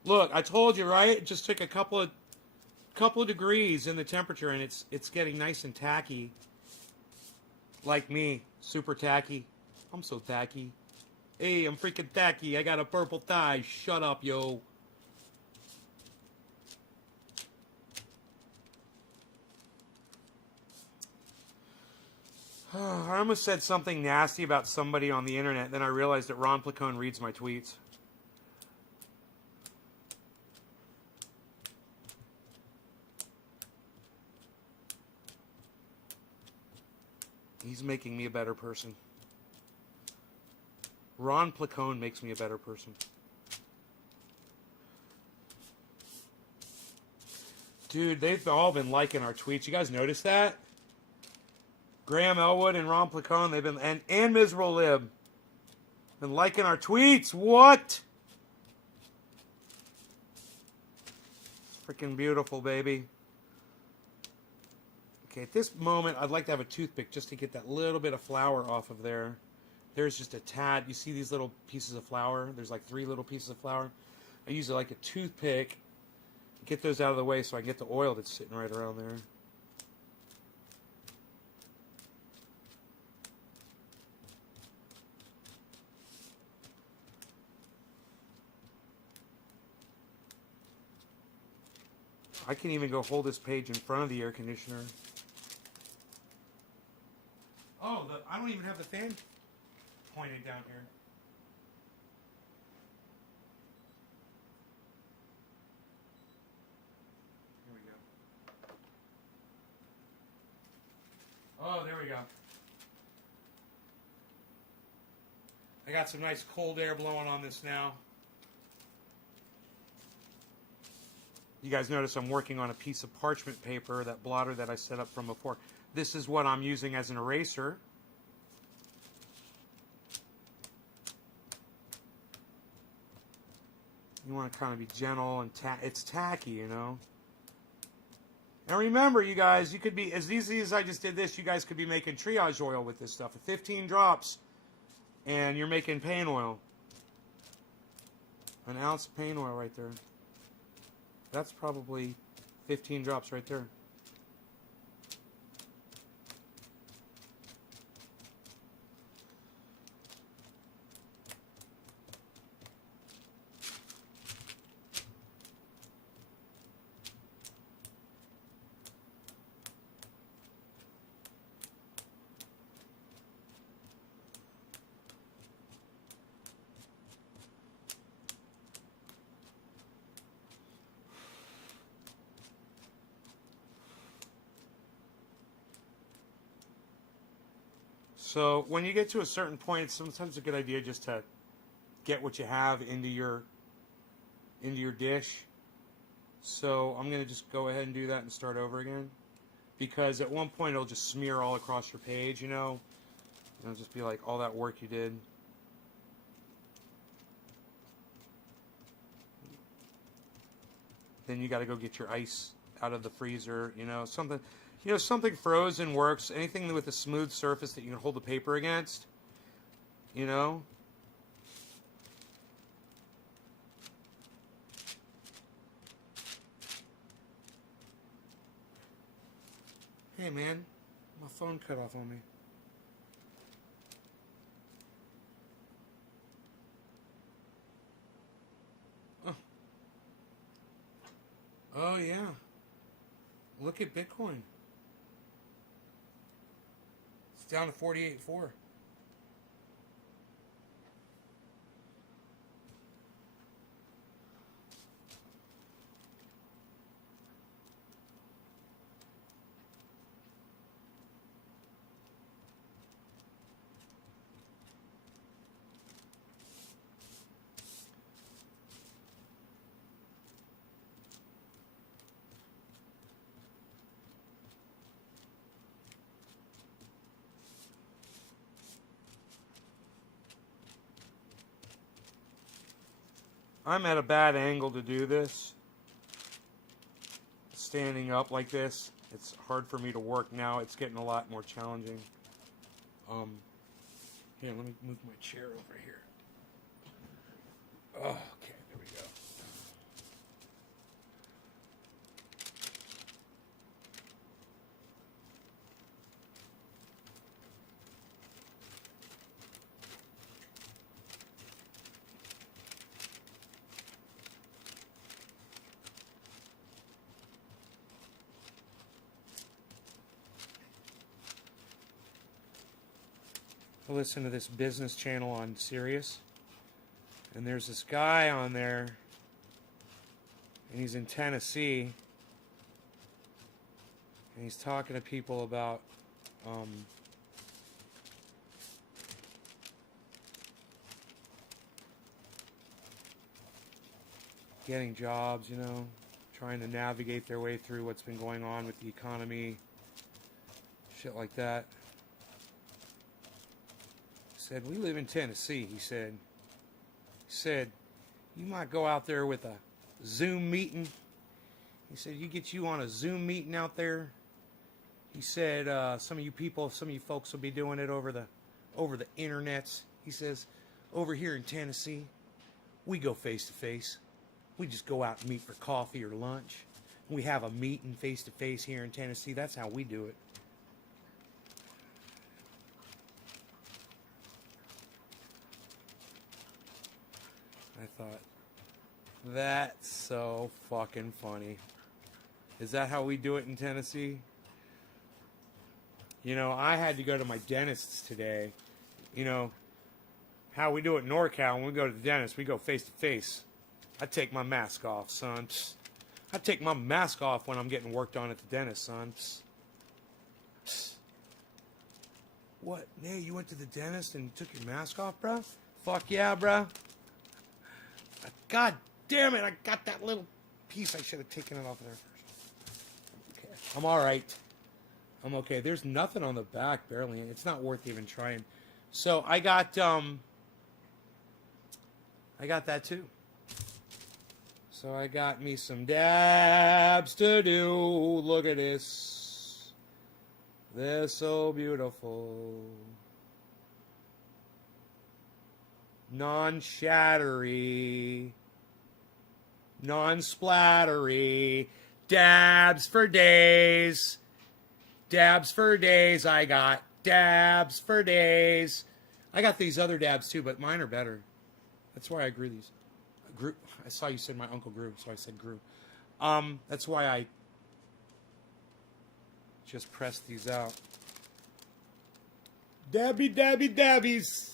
Look, I told you, right? It just took a couple of degrees in the temperature, and it's getting nice and tacky. Like me, super tacky. I'm so tacky. Hey, I'm freaking tacky. I got a purple tie. Shut up, yo. I almost said something nasty about somebody on the internet, then I realized that Ron Placone reads my tweets. He's making me a better person. Ron Placone makes me a better person. Dude, they've all been liking our tweets. You guys notice that? Graham Elwood and Ron Placone, they've been, and Miserable Lib, been liking our tweets. What? It's freaking beautiful, baby. Okay, at this moment, I'd like to have a toothpick just to get that little bit of flour off of there. There's just a tad. You see these little pieces of flour? There's like 3 little pieces of flour. I use it like a toothpick. Get those out of the way so I can get the oil that's sitting right around there. I can even go hold this page in front of the air conditioner. Oh, I don't even have the fan pointed down here. Here we go. Oh, there we go. I got some nice cold air blowing on this now. You guys notice I'm working on a piece of parchment paper, that blotter that I set up from before. This is what I'm using as an eraser. You want to kind of be gentle and it's tacky, you know. And remember, you guys, you could be, as easy as I just did this, you guys could be making triage oil with this stuff. 15 drops, and you're making paint oil. An ounce of paint oil right there. That's probably 15 drops right there. So when you get to a certain point, it's sometimes a good idea just to get what you have into your into your dish. So I'm going to just go ahead and do that and start over again. Because at one point it'll just smear all across your page, you know. It'll just be like all that work you did. Then you got to go get your ice out of the freezer, you know. Something frozen works. Anything with a smooth surface that you can hold the paper against, you know. Hey man, my phone cut off on me. Oh yeah. Look at Bitcoin. It's down to 48.4. I'm at a bad angle to do this. Standing up like this, it's hard for me to work now. It's getting a lot more challenging. Here, let me move my chair over here. Oh, okay, there we go. I listen to this business channel on Sirius, and there's this guy on there, and he's in Tennessee, and he's talking to people about getting jobs, you know, trying to navigate their way through what's been going on with the economy, shit like that. Said, we live in Tennessee, he said, you might go out there with a Zoom meeting. He said, you get you on a Zoom meeting out there. He said, some of you folks will be doing it over the internets. He says, over here in Tennessee, we go face to face. We just go out and meet for coffee or lunch. We have a meeting face to face here in Tennessee. That's how we do it. I thought, that's so fucking funny. Is that how we do it in Tennessee? You know, I had to go to my dentist's today. You know, how we do it in NorCal, when we go to the dentist, we go face to face. I take my mask off, son. I take my mask off when I'm getting worked on at the dentist, son. What? Nay, you went to the dentist and took your mask off, bro? Fuck yeah, bro. God damn it, I got that little piece. I should have taken it off there first. Okay. I'm alright. I'm okay. There's nothing on the back, barely. It's not worth even trying. So I got that too. So I got me some dabs to do. Look at this. They're so beautiful. Non-shattery. Non-splattery. Dabs for days. Dabs for days I got. Dabs for days. I got these other dabs too, but mine are better. That's why I grew these. I saw you said my uncle grew, so I said grew. That's why I just pressed these out. Dabby, dabby, dabbies.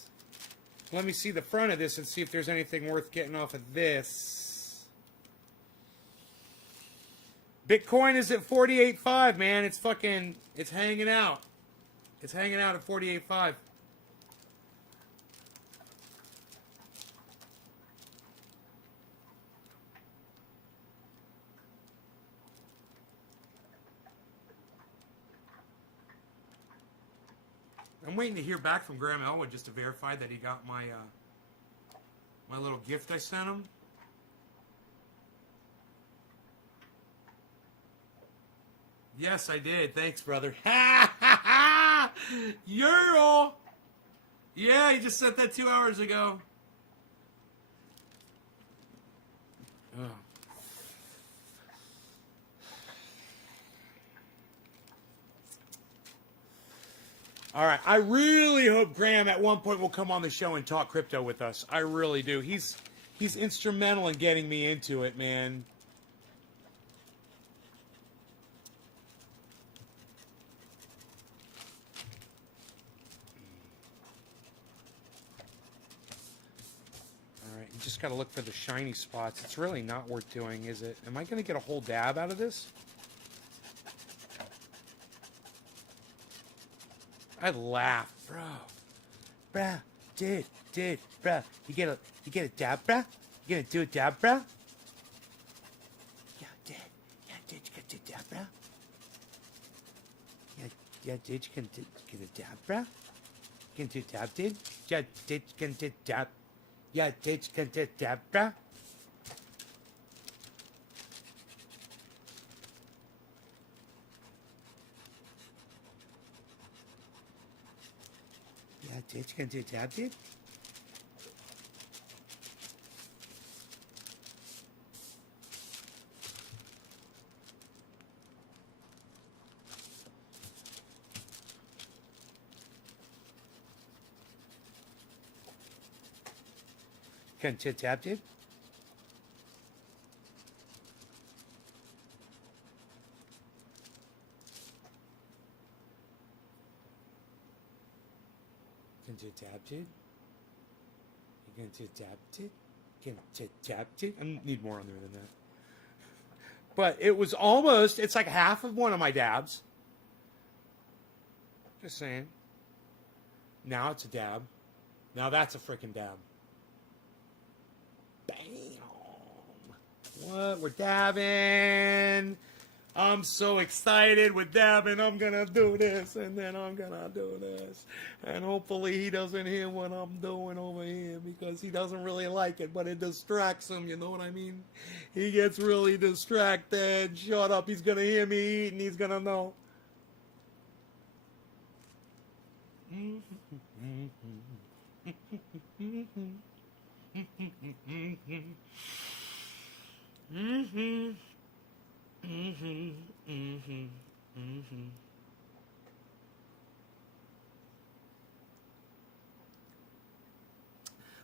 Let me see the front of this and see if there's anything worth getting off of this. Bitcoin is at 48.5, man. It's hanging out. It's hanging out at 48.5. I'm waiting to hear back from Graham Elwood just to verify that he got my my little gift I sent him. Yes, I did. Thanks, brother. Ha ha ha! Euro. Yeah, he just sent that 2 hours ago. Oh. All right. I really hope Graham at one point will come on the show and talk crypto with us. I really do. He's instrumental in getting me into it, man. All right. You just got to look for the shiny spots. It's really not worth doing, is it? Am I going to get a whole dab out of this? I laugh, bro. Bruh, dude, bruh. You get a dab, bruh? You gonna do a dab, bruh? Yeah, dude, you gonna do a dab, bruh? Yeah, dude, you gonna get a dab, bruh? You gonna do a dab, dude? Yeah, dude, you gonna do a dab? Yeah, dude, you gonna do a dab, bruh? Yeah, dude, you gonna do a dab, dude? Gonna do a dab, dude? Gonna do a dab, dude? You gonna do a dab, dude? Gonna do a dab, dude? I need more on there than that. But it was almost, it's like half of one of my dabs. Just saying. Now it's a dab. Now that's a freaking dab. Bam. What? We're dabbing. I'm so excited with dabbing. I'm going to do this, and then I'm going to do this. And hopefully he doesn't hear what I'm doing over here because he doesn't really like it, but it distracts him. You know what I mean? He gets really distracted. Shut up. He's going to hear me eat, and he's going to know.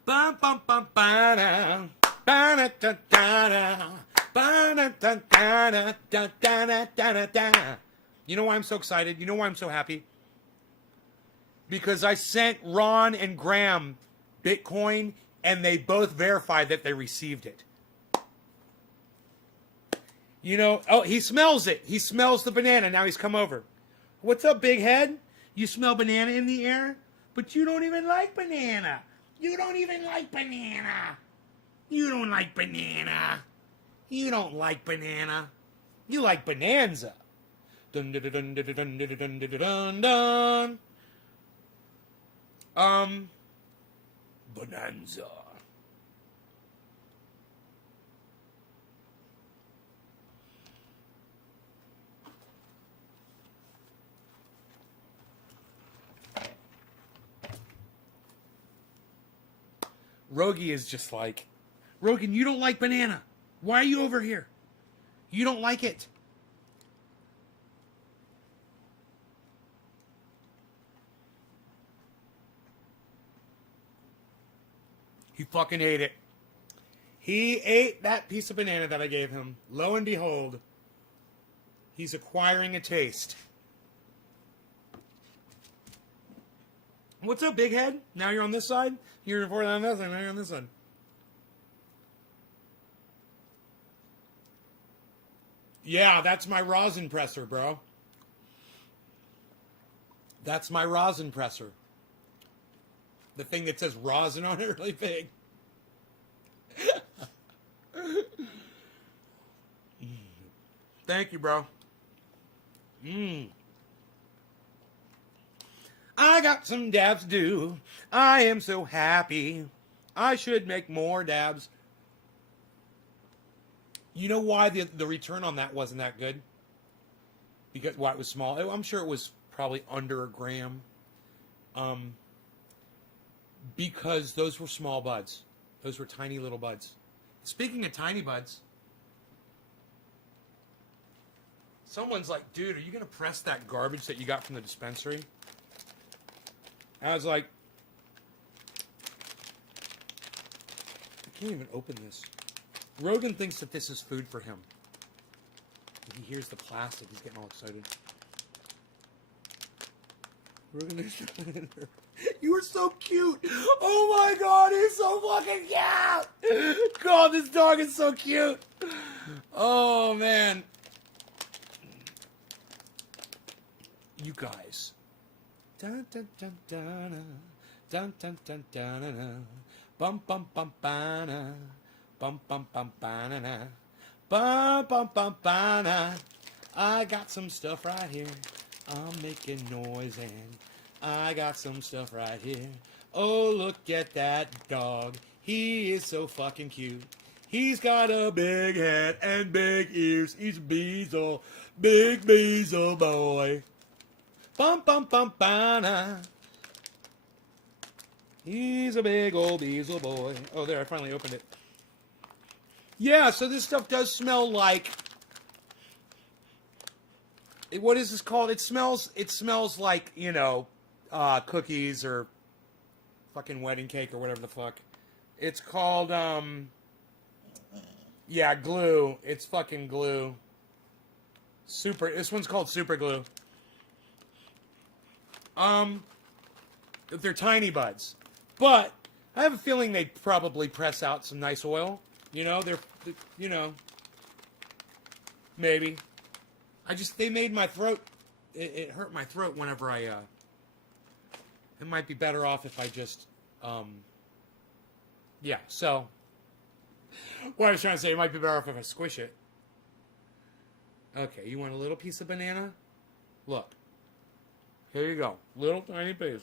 Bum bum bum ba da ba da da da ba da da da da da da da. You know why I'm so excited? You know why I'm so happy? Because I sent Ron and Graham Bitcoin, and they both verified that they received it. You know, oh, he smells it. He smells the banana. Now he's come over. What's up, big head? You smell banana in the air? But you don't even like banana. You don't even like banana. You don't like banana. You don't like banana. You like bonanza. Dun dun dun dun dun dun dun dun dun. Bonanza. Rogi is just like, Rogan, you don't like banana. Why are you over here? You don't like it. He fucking ate it. He ate that piece of banana that I gave him. Lo and behold, he's acquiring a taste. What's up, big head? Now you're on this side? You're before on this side, now you're on this side. Yeah, that's my rosin presser, bro. That's my rosin presser. The thing that says rosin on it really big. Thank you, bro. I got got some dabs to do. I am so happy. I should make more dabs. You know why the return on that wasn't that good? Because why it was small. I'm sure it was probably under a gram. Because those were small buds. Those were tiny little buds. Speaking of tiny buds, someone's like, dude, are you going to press that garbage that you got from the dispensary? I was like, I can't even open this. Rogan thinks that this is food for him. He hears the plastic. He's getting all excited. Rogan, you are so cute. Oh my God, he's so fucking cute. God, this dog is so cute. Oh man. You guys. Dun dun dun dun dun dun dun dun dun bum bum bum bana bum bum bum banana bum bum bum bana. I got some stuff right here. I'm making noise and I got some stuff right here. Oh, look at that dog. He is so fucking cute. He's got a big head and big ears. He's Beezle, big Beezle boy. Bum bum bum bana. He's a big old Beezle boy. Oh, there, I finally opened it. Yeah, so this stuff does smell like... What is this called? It smells like, you know, cookies or fucking wedding cake or whatever the fuck. It's called, yeah, glue. It's fucking glue. This one's called super glue. They're tiny buds. But I have a feeling they probably press out some nice oil. You know, you know, maybe. They made my throat, it hurt my throat whenever it might be better off if I just, yeah, so, what I was trying to say, it might be better off if I squish it. Okay, you want a little piece of banana? Look, here you go, little tiny piece.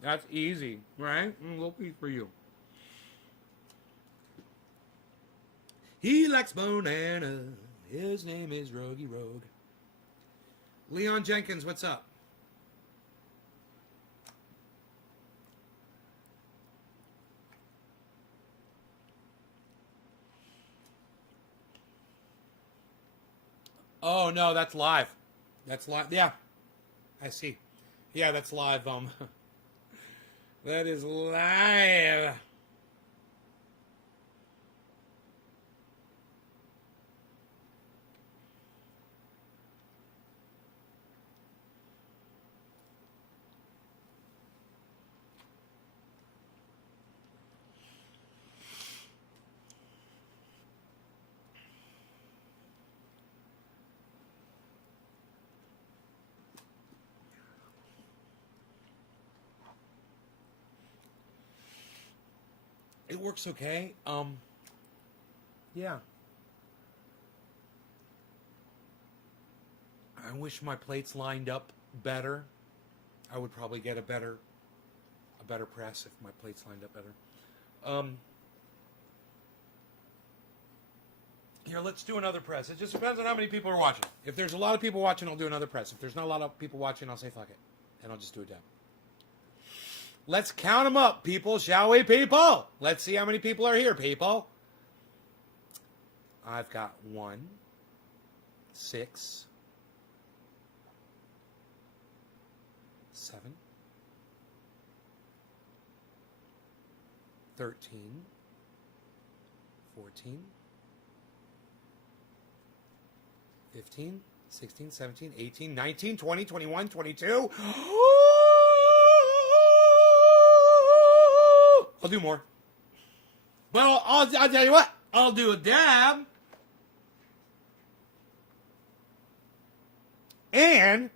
That's easy, right? A little piece for you. He likes banana, his name is Rogie Rogue. Leon Jenkins, what's up? Oh, no, that's live. That's live. Yeah, I see. Yeah, that's live. That is live. It works okay. Yeah. I wish my plates lined up better. I would probably get a better press if my plates lined up better. Here, let's do another press. It just depends on how many people are watching. If there's a lot of people watching, I'll do another press. If there's not a lot of people watching, I'll say fuck it. And I'll just do a dab. Let's count them up, people, shall we, people? Let's see how many people are here, people. I've got 1, 6, 7, 13, 14, 15, 16, 17, 18, 19, 20, 21, 22. I'll do more. But I'll tell you what. I'll do a dab. And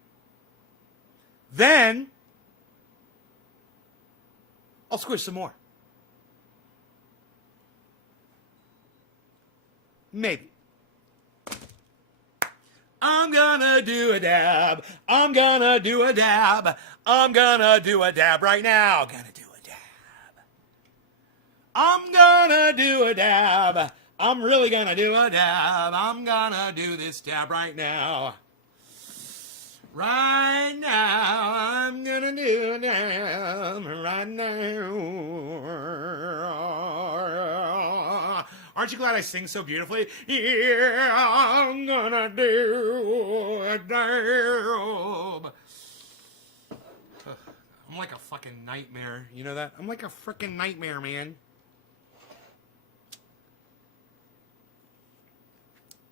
then I'll squish some more. Maybe. I'm gonna do a dab. I'm gonna do a dab. I'm gonna do a dab right now. Gonna do a dab. I'm gonna do a dab. I'm really gonna do a dab. I'm gonna do this dab right now. Right now, I'm gonna do a dab. Right now. Aren't you glad I sing so beautifully? Yeah, I'm gonna do a dab. I'm like a fucking nightmare. You know that? I'm like a freaking nightmare, man.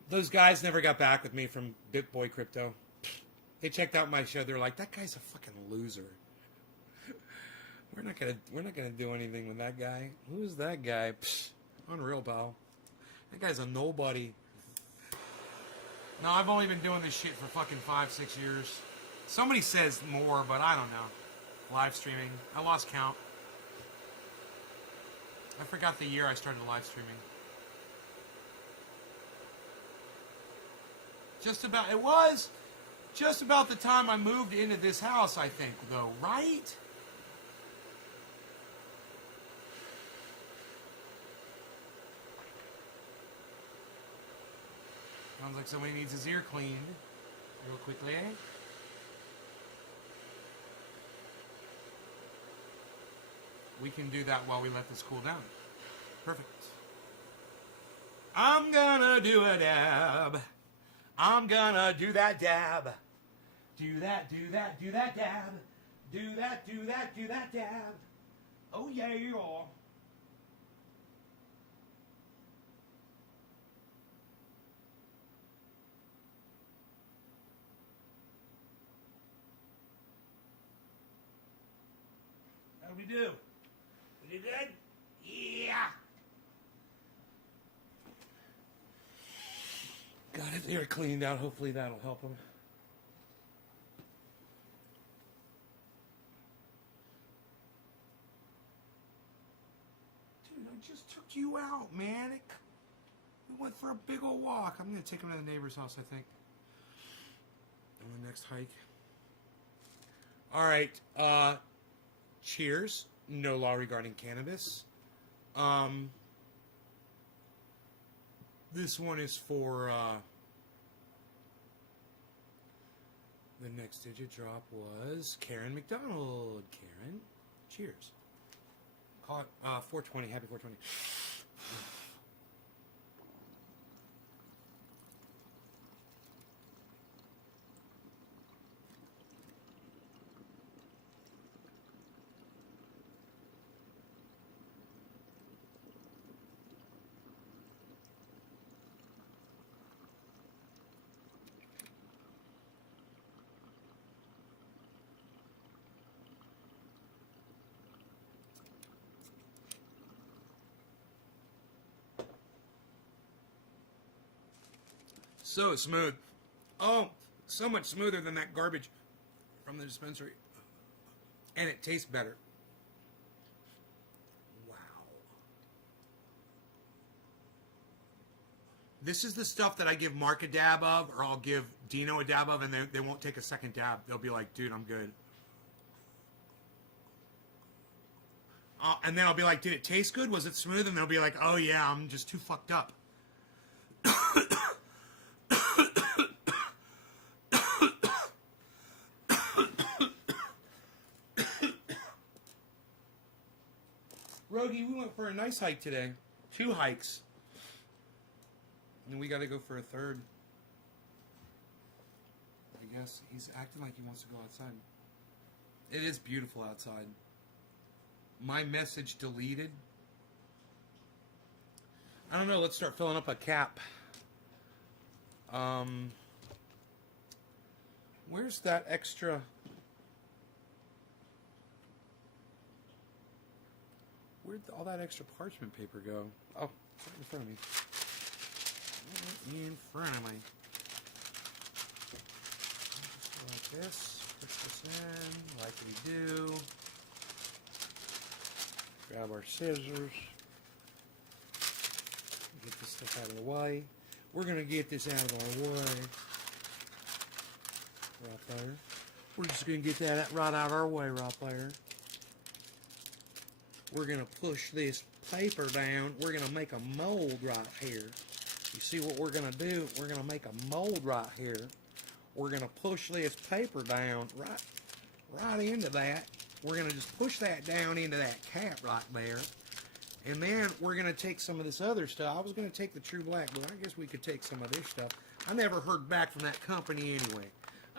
Those guys never got back with me from BitBoy Crypto. They checked out my show. They're like, that guy's a fucking loser. We're not gonna do anything with that guy. Who's that guy? Psh, unreal, pal. That guy's a nobody. No, I've only been doing this shit for fucking 5-6 years. Somebody says more, but I don't know. Live streaming. I lost count. I forgot the year I started live streaming. It was just about the time I moved into this house, I think, though, right? Sounds like somebody needs his ear cleaned real quickly, eh? We can do that while we let this cool down. Perfect. I'm gonna do a dab. I'm gonna do that dab. Do that, do that, do that dab. Do that, do that, do that dab. Oh yeah, you are. How do we do? We do good? Yeah. Got his ear cleaned out. Hopefully that'll help him. Dude, I just took you out, man. We went for a big old walk. I'm going to take him to the neighbor's house, I think. On the next hike. All right. Cheers. No law regarding cannabis. This one is for, the next digit drop was Karen McDonald. Karen, cheers. Call it 420. Happy 420. So smooth. Oh, so much smoother than that garbage from the dispensary. And it tastes better. Wow. This is the stuff that I give Mark a dab of, or I'll give Dino a dab of, and they won't take a second dab. They'll be like, dude, I'm good. And then I'll be like, did it taste good? Was it smooth? And they'll be like, oh yeah, I'm just too fucked up. Rogie, we went for a nice hike today. 2 hikes. And we got to go for a third. I guess he's acting like he wants to go outside. It is beautiful outside. My message deleted. I don't know. Let's start filling up a cap. Where's that extra... Where'd all that extra parchment paper go? Oh, it's right in front of me. Right in front of me. Just go like this. Put this in like we do. Grab our scissors. Get this stuff out of the way. We're going to get this out of our way. right there. We're just going to get that right out our way right there. We're going to push this paper down. We're going to make a mold right here. You see what we're going to do? We're going to make a mold right here. We're going to push this paper down right into that. We're going to just push that down into that cap right there. And then we're going to take some of this other stuff. I was going to take the True Black, but I guess we could take some of this stuff. I never heard back from that company anyway.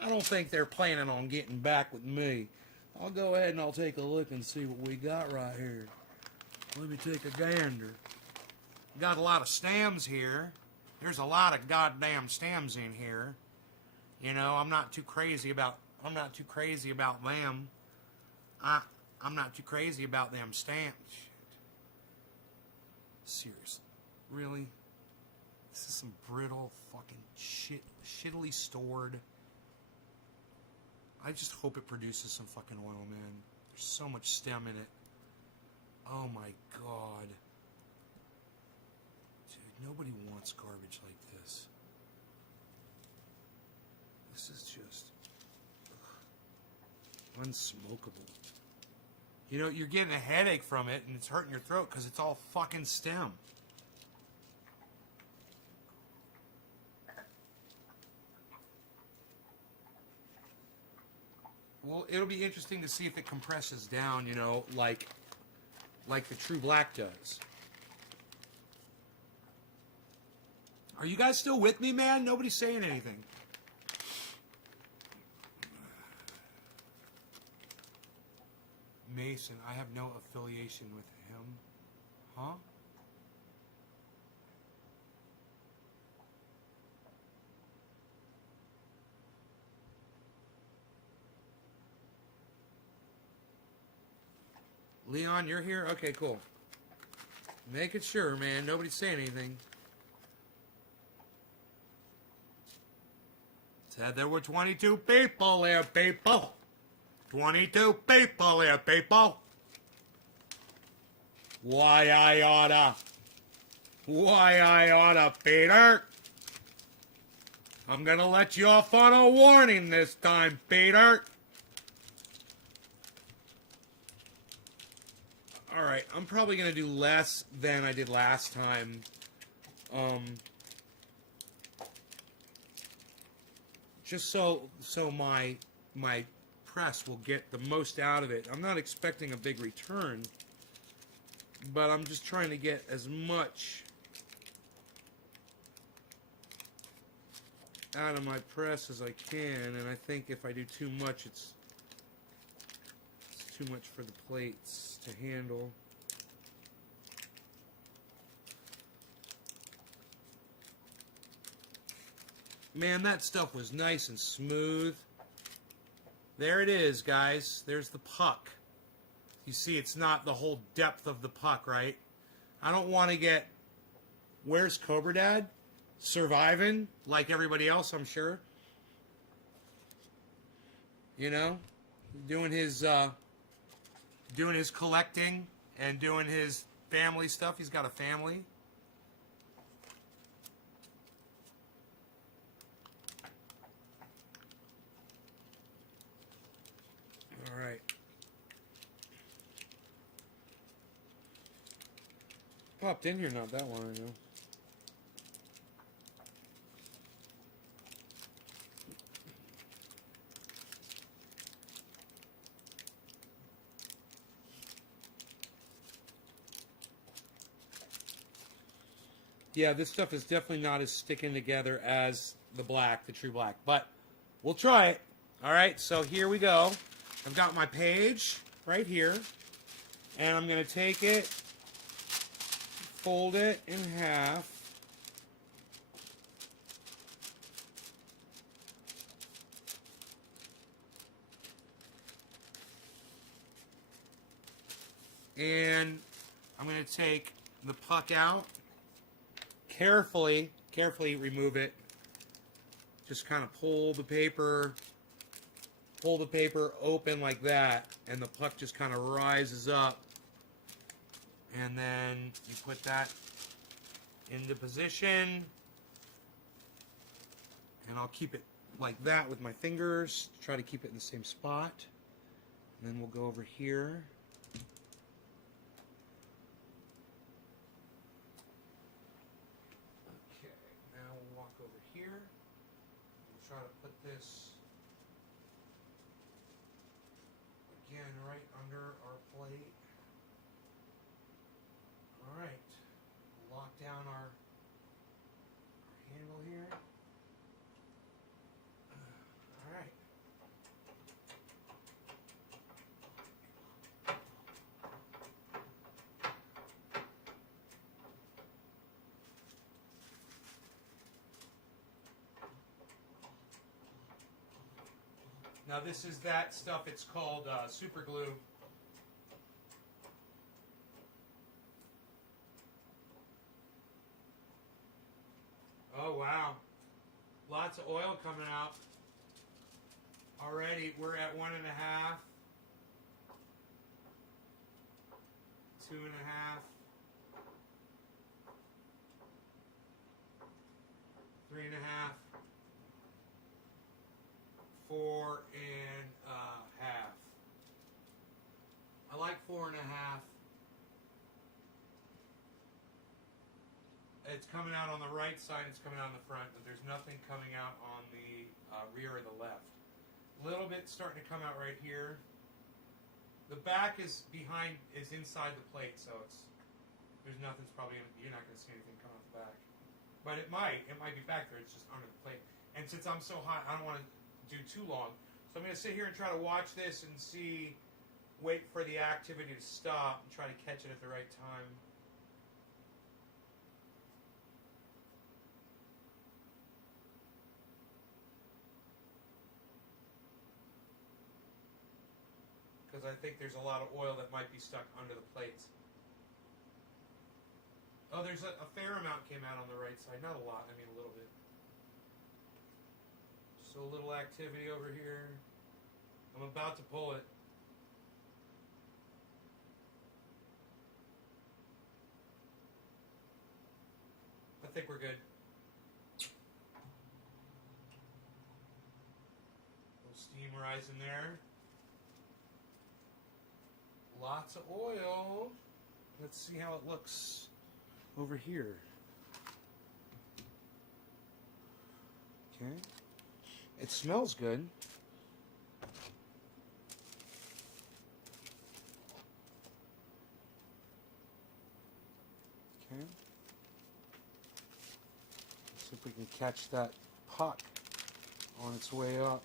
I don't think they're planning on getting back with me. I'll go ahead and I'll take a look and see what we got right here. Let me take a gander. Got a lot of stems here. There's a lot of goddamn stems in here. You know, I'm not too crazy about them. I'm not too crazy about them stamps. Seriously. Really? This is some brittle fucking shit, shittily stored. I just hope it produces some fucking oil, man. There's so much stem in it. Oh my god. Dude, nobody wants garbage like this. This is just unsmokable. You know, you're getting a headache from it, and it's hurting your throat because it's all fucking stem. Well, it'll be interesting to see if it compresses down, you know, like the True Black does. Are you guys still with me, man? Nobody's saying anything. Mason, I have no affiliation with him. Huh? Leon, you're here? Okay, cool. Making sure, man. Nobody's saying anything. Said there were 22 people there, people. 22 people here, people. Why I oughta, Peter. I'm gonna let you off on a warning this time, Peter. Alright, I'm probably gonna do less than I did last time. Just so my press will get the most out of it. I'm not expecting a big return, but I'm just trying to get as much out of my press as I can, and I think if I do too much, it's too much for the plates to handle. Man, that stuff was nice and smooth. There it is, guys. There's the puck. You see, it's not the whole depth of the puck, right? I don't want to get... Where's Cobra Dad? Surviving, like everybody else, I'm sure. You know? Doing his collecting and doing his family stuff. He's got a family. Alright. Popped in here not that long ago. Yeah, this stuff is definitely not as sticking together as the black, the True Black. But we'll try it. Alright, so here we go. I've got my page right here, and I'm going to take it, fold it in half, and I'm going to take the puck out, carefully remove it, just kind of pull the paper open like that, and the puck just kind of rises up, and then you put that into position, and I'll keep it like that with my fingers, try to keep it in the same spot. And then we'll go over here. Okay, now we'll walk over here. We'll try to put this again right under our plate. All right, lock down our handle here. All right. Now this is that stuff, it's called super glue. Oh wow, lots of oil coming out. Already we're at 1.5, 2.5, 3.5, 4.5. I like 4.5. It's coming out on the right side, it's coming out on the front, but there's nothing coming out on the rear or the left. A little bit starting to come out right here. The back is behind, is inside the plate, so there's nothing's probably, you're not going to see anything come out the back. But it might be back there, it's just under the plate. And since I'm so hot, I don't want to do too long. So I'm going to sit here and try to watch this and wait for the activity to stop and try to catch it at the right time. Because I think there's a lot of oil that might be stuck under the plates. Oh, there's a fair amount came out on the right side. Not a lot, I mean a little bit. So a little activity over here. I'm about to pull it. I think we're good. A little steam rising there. Lots of oil. Let's see how it looks over here. Okay. It smells good. Okay. Let's see if we can catch that puck on its way up.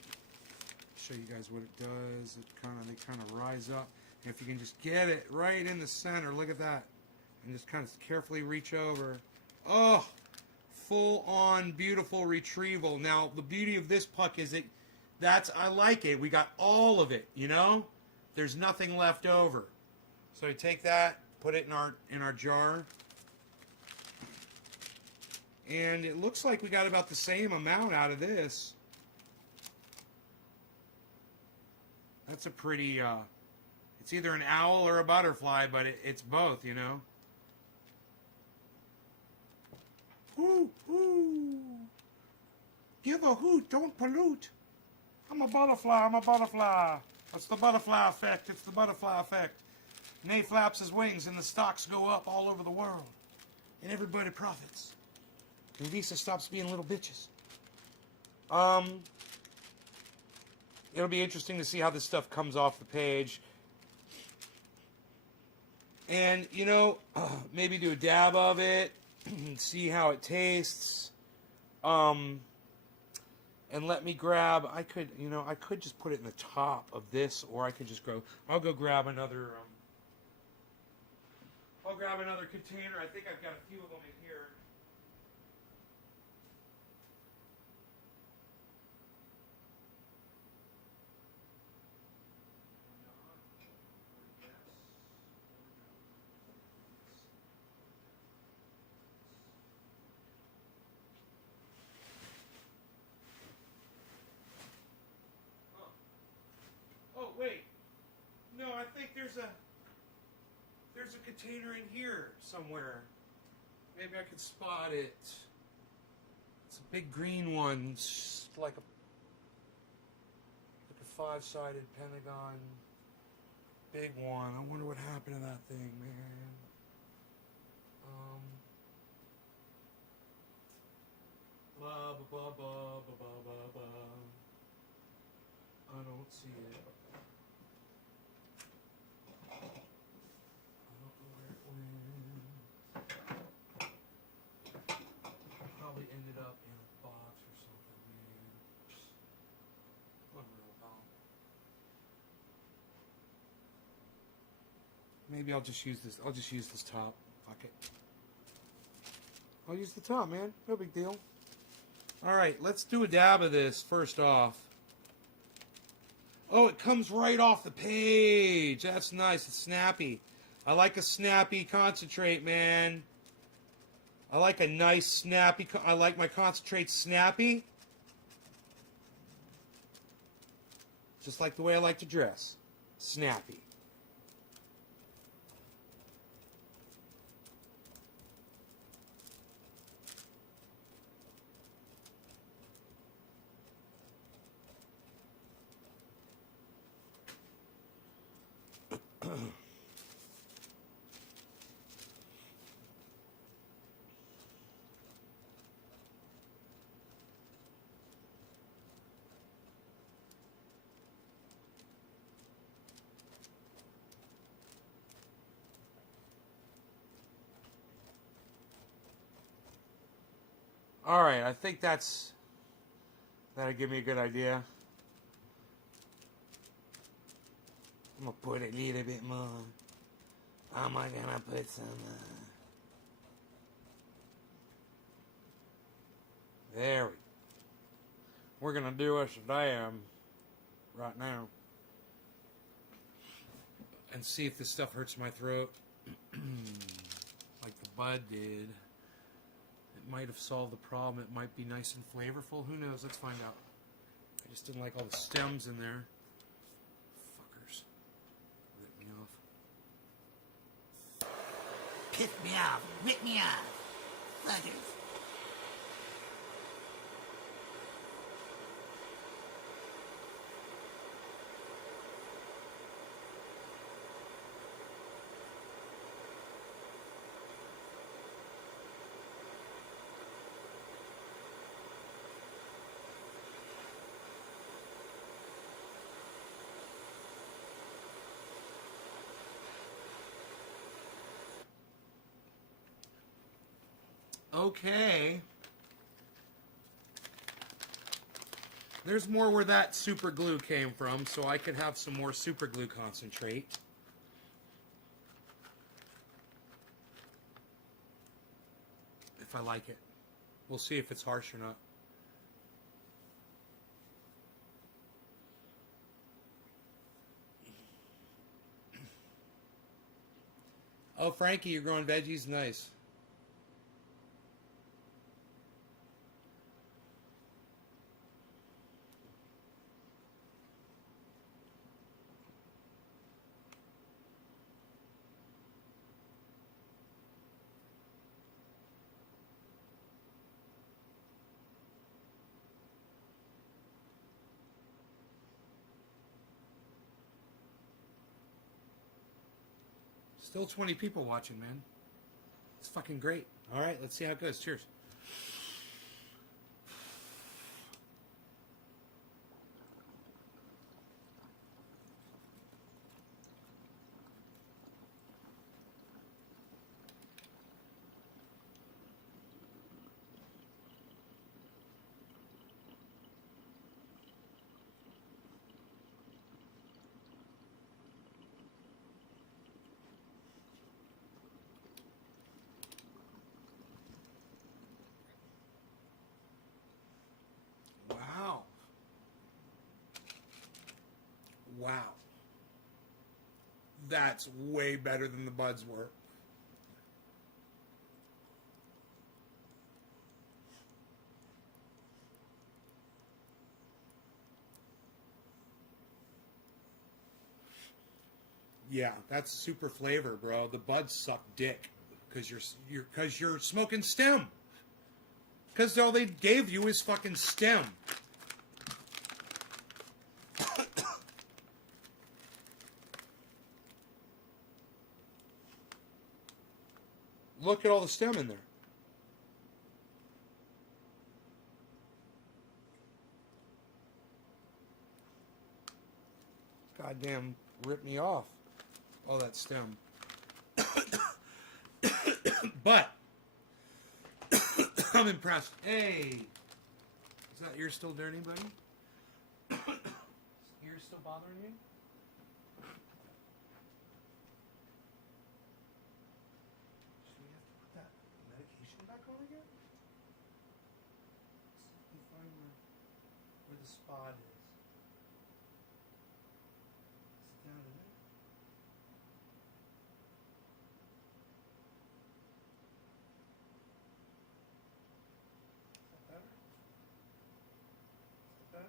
Show you guys what it does. They kind of rise up. And if you can just get it right in the center, look at that. And just kind of carefully reach over. Oh, full on beautiful retrieval. Now, the beauty of this puck is I like it. We got all of it, you know? There's nothing left over. So you take that, put it in our jar. And it looks like we got about the same amount out of this. That's a pretty, it's either an owl or a butterfly, but it's both, you know. Woo, woo. Give a hoot, don't pollute. I'm a butterfly. It's the butterfly effect, Nay flaps his wings and the stocks go up all over the world. And everybody profits. And Visa stops being little bitches. It'll be interesting to see how this stuff comes off the page. And, you know, maybe do a dab of it, see how it tastes. And let me grab, I could just put it in the top of this, or I could just I'll go grab another, container. I think I've got a few of them in here. Wait, no, I think there's a container in here somewhere. Maybe I could spot it. It's a big green one. It's like 5-sided Pentagon. Big one. I wonder what happened to that thing, man. Blah, blah, blah, blah, blah, blah, blah. I don't see it. I don't know where it went. Probably ended up in a box or something, man. Unreal, pal. Maybe I'll just use this. I'll just use this top. Fuck it. I'll use the top, man. No big deal. All right, let's do a dab of this first off. Oh, it comes right off the page. That's nice. It's snappy. I like a snappy concentrate, man. I like a nice snappy. I like my concentrate snappy. Just like the way I like to dress. Snappy. All right, I think that'll give me a good idea. I'm gonna put a little bit more. I'm gonna put some. There we go. We're gonna do us a dab right now and see if this stuff hurts my throat like the bud did. It might have solved the problem. It might be nice and flavorful. Who knows? Let's find out. I just didn't like all the stems in there. Fuckers. Rip me off. Piss me off. Rip me off. Fuckers. Okay. There's more where that super glue came from, so I could have some more super glue concentrate. If I like it. We'll see if it's harsh or not. Oh, Frankie, you're growing veggies? Nice. Still 20 people watching, man. It's fucking great. All right, let's see how it goes. Cheers. Wow. Wow. That's way better than the buds were. Yeah, that's super flavor, bro. The buds suck dick because you're smoking stem. Because all they gave you is fucking stem. look at all the stem in there. Goddamn, rip me off. All that stem. But I'm impressed. Hey, is that ear still dirty, buddy? Ear still bothering you? Should we have to put that medication back on again? Let me find where the spot is. Is it down in there? Is that better? Is that better?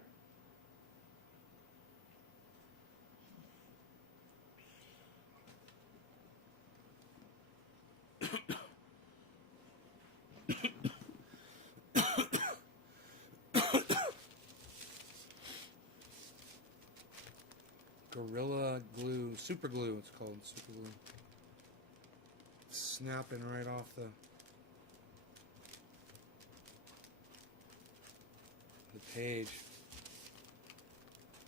Gorilla Glue, Super Glue, it's called Super Glue. Snapping right off the page.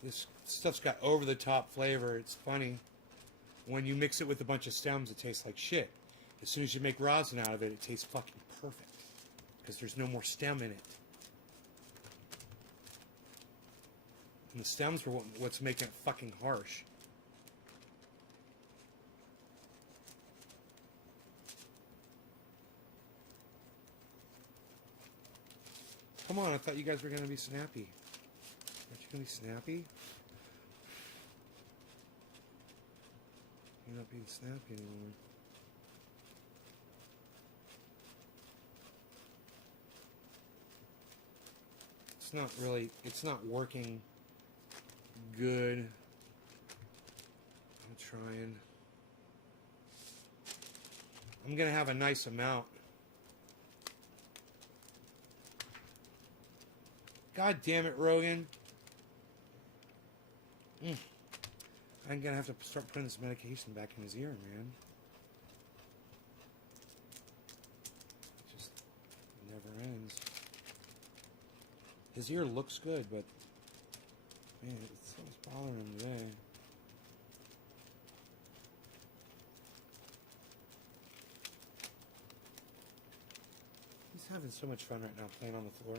This stuff's got over the top flavor. It's funny. When you mix it with a bunch of stems, it tastes like shit. As soon as you make rosin out of it, it tastes fucking perfect. Because there's no more stem in it. And the stems were what's making it fucking harsh. Come on, I thought you guys were going to be snappy. Aren't you going to be snappy? You're not being snappy anymore. It's not working good. I'm trying. I'm going to have a nice amount. God damn it, Rogan. I'm going to have to start putting this medication back in his ear, man. It just never ends. His ear looks good, but man, it's something's bothering him today. He's having so much fun right now playing on the floor.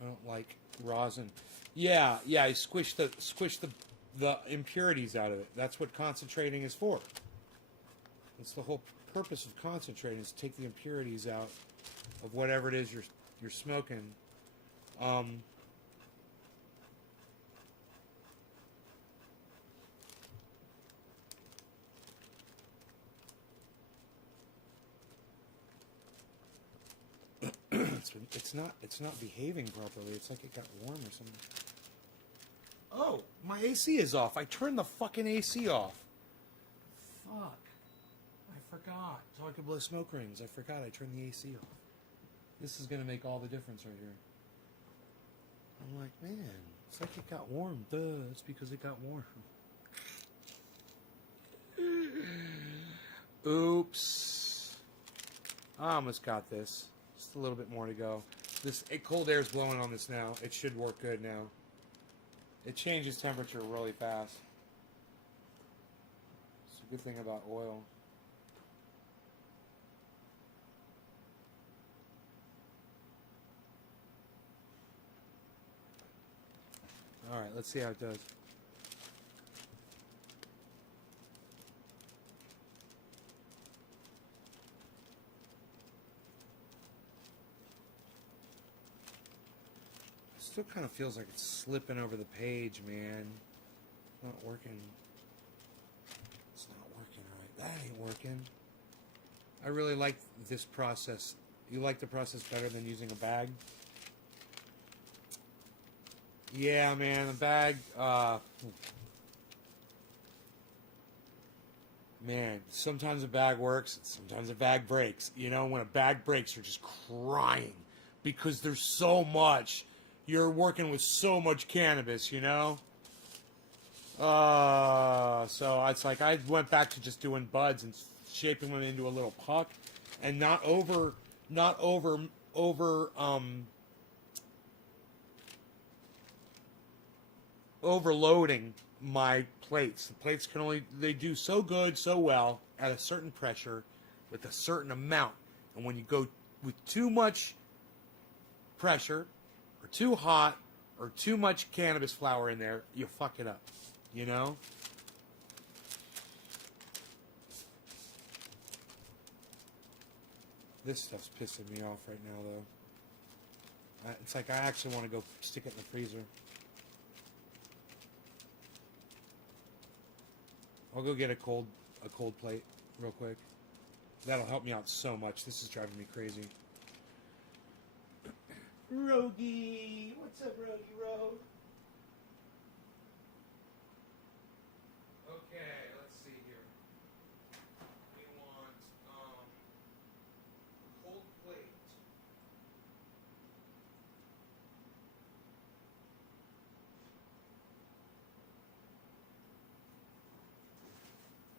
I don't like rosin. Yeah, I squish the impurities out of it. That's what concentrating is for. That's the whole purpose of concentrating, is to take the impurities out of whatever it is you're smoking. It's not behaving properly. It's like it got warm or something. Oh, my AC is off. I turned the fucking AC off. Fuck. I forgot. So I could blow smoke rings. I forgot I turned the AC off. This is going to make all the difference right here. I'm like, man, it's like it got warm. Duh, it's because it got warm. Oops. I almost got this. Just a little bit more to go. This cold air is blowing on this now. It should work good now. It changes temperature really fast. It's a good thing about oil. Alright, let's see how it does. Still kind of feels like it's slipping over the page, man. Not working. It's not working right. That ain't working. I really like this process. You like the process better than using a bag? Yeah, man, the bag, Man, sometimes a bag works, sometimes a bag breaks. You know, when a bag breaks, you're just crying because there's so much. You're working with so much cannabis, you know? So it's like I went back to just doing buds and shaping them into a little puck and overloading my plates. The plates can only they do so good, so well at a certain pressure with a certain amount. And when you go with too much pressure or too hot or too much cannabis flower in there, you fuck it up. You know? This stuff's pissing me off right now though. It's like I actually want to go stick it in the freezer. I'll go get a cold plate real quick. That'll help me out so much. This is driving me crazy. Rogie, what's up, Rogie Rogue? Okay, let's see here. We want cold plate.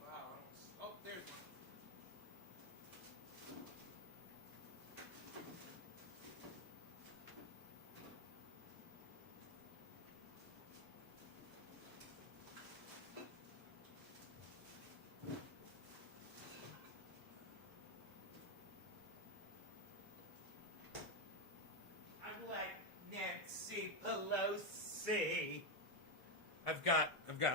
Wow. Oh, there's one. I'm like Nancy Pelosi. I've got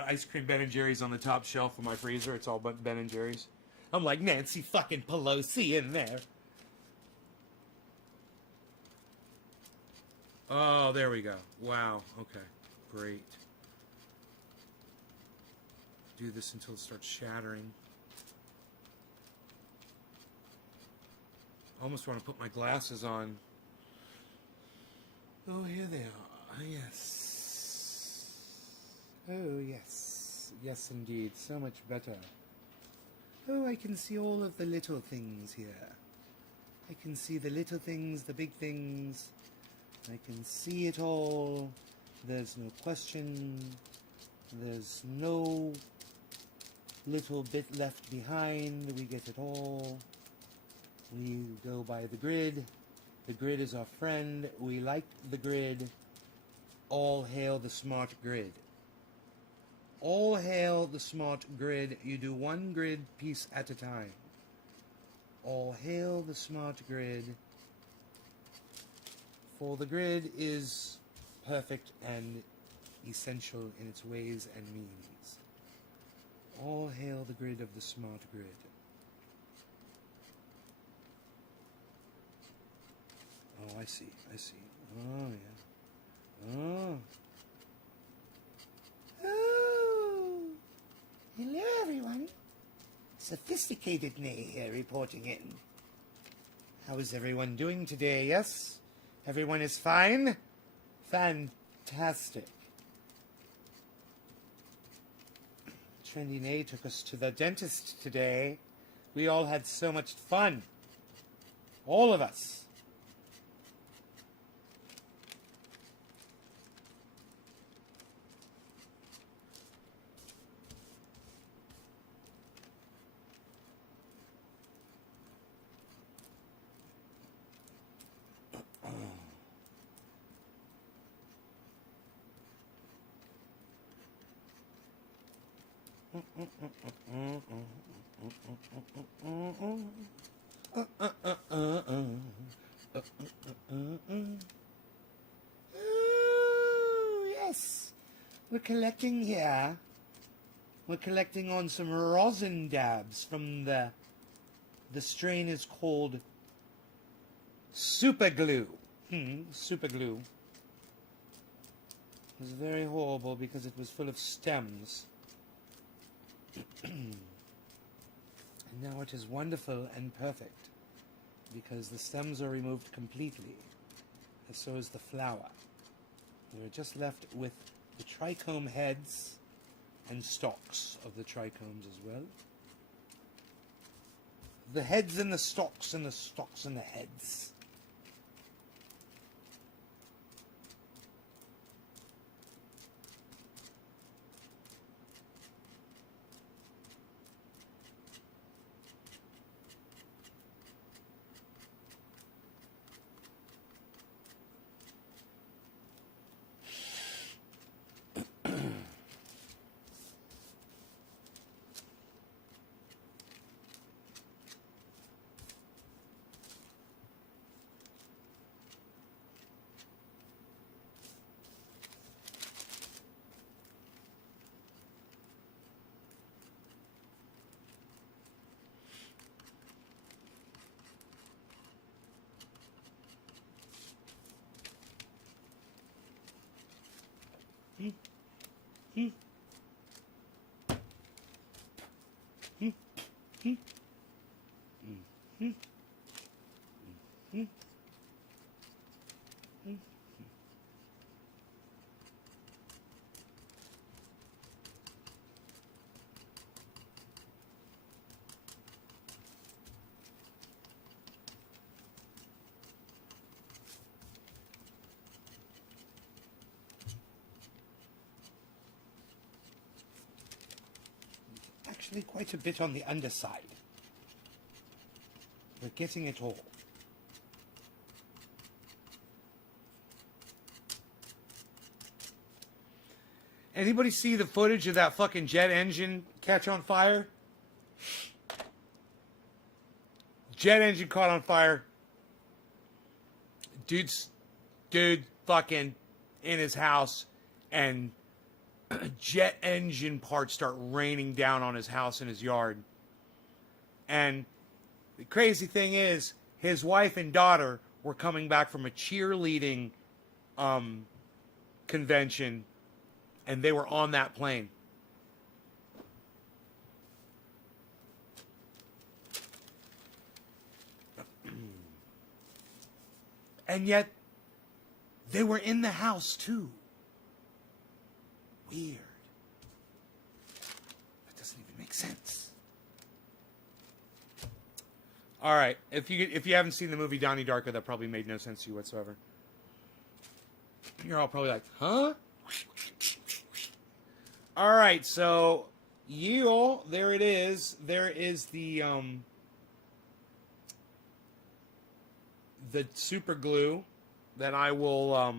ice cream Ben and Jerry's on the top shelf of my freezer. It's all but Ben and Jerry's. I'm like Nancy fucking Pelosi in there. Oh, there we go. Wow. Okay. Great. Do this until it starts shattering. I almost want to put my glasses on. Oh, here they are. Yes. Oh, yes. Yes, indeed. So much better. Oh, I can see all of the little things here. I can see the little things, the big things. I can see it all. There's no question. There's no little bit left behind. We get it all. We go by the grid. The grid is our friend. We like the grid. All hail the smart grid. All hail the smart grid. You do one grid piece at a time. All hail the smart grid. For the grid is perfect and essential in its ways and means. All hail the grid of the smart grid. Oh, I see. Oh, yeah. Oh. Oh. Hello, everyone. Sophisticated Nay here reporting in. How is everyone doing today, yes? Everyone is fine? Fantastic. Trendy Nay took us to the dentist today. We all had so much fun. All of us. Oh, yes. We're collecting here. We're collecting on some rosin dabs from the strain is called Super Glue. Super Glue. It was very horrible because it was full of stems. And now it is wonderful and perfect because the stems are removed completely, and so is the flower. We're just left with the trichome heads and stalks of the trichomes as well. The heads and the stalks and the stalks and the heads. Actually, quite a bit on the underside. We're getting it all. Anybody see the footage of that fucking jet engine catch on fire? Jet engine caught on fire. Dude fucking in his house, and jet engine parts start raining down on his house and his yard. And the crazy thing is, his wife and daughter were coming back from a cheerleading convention, and they were on that plane. And yet, they were in the house too. Weird. That doesn't even make sense. All right, if you haven't seen the movie Donnie Darko, that probably made no sense to you whatsoever. You're all probably like, huh? All right, so there it is. There is the super glue that I will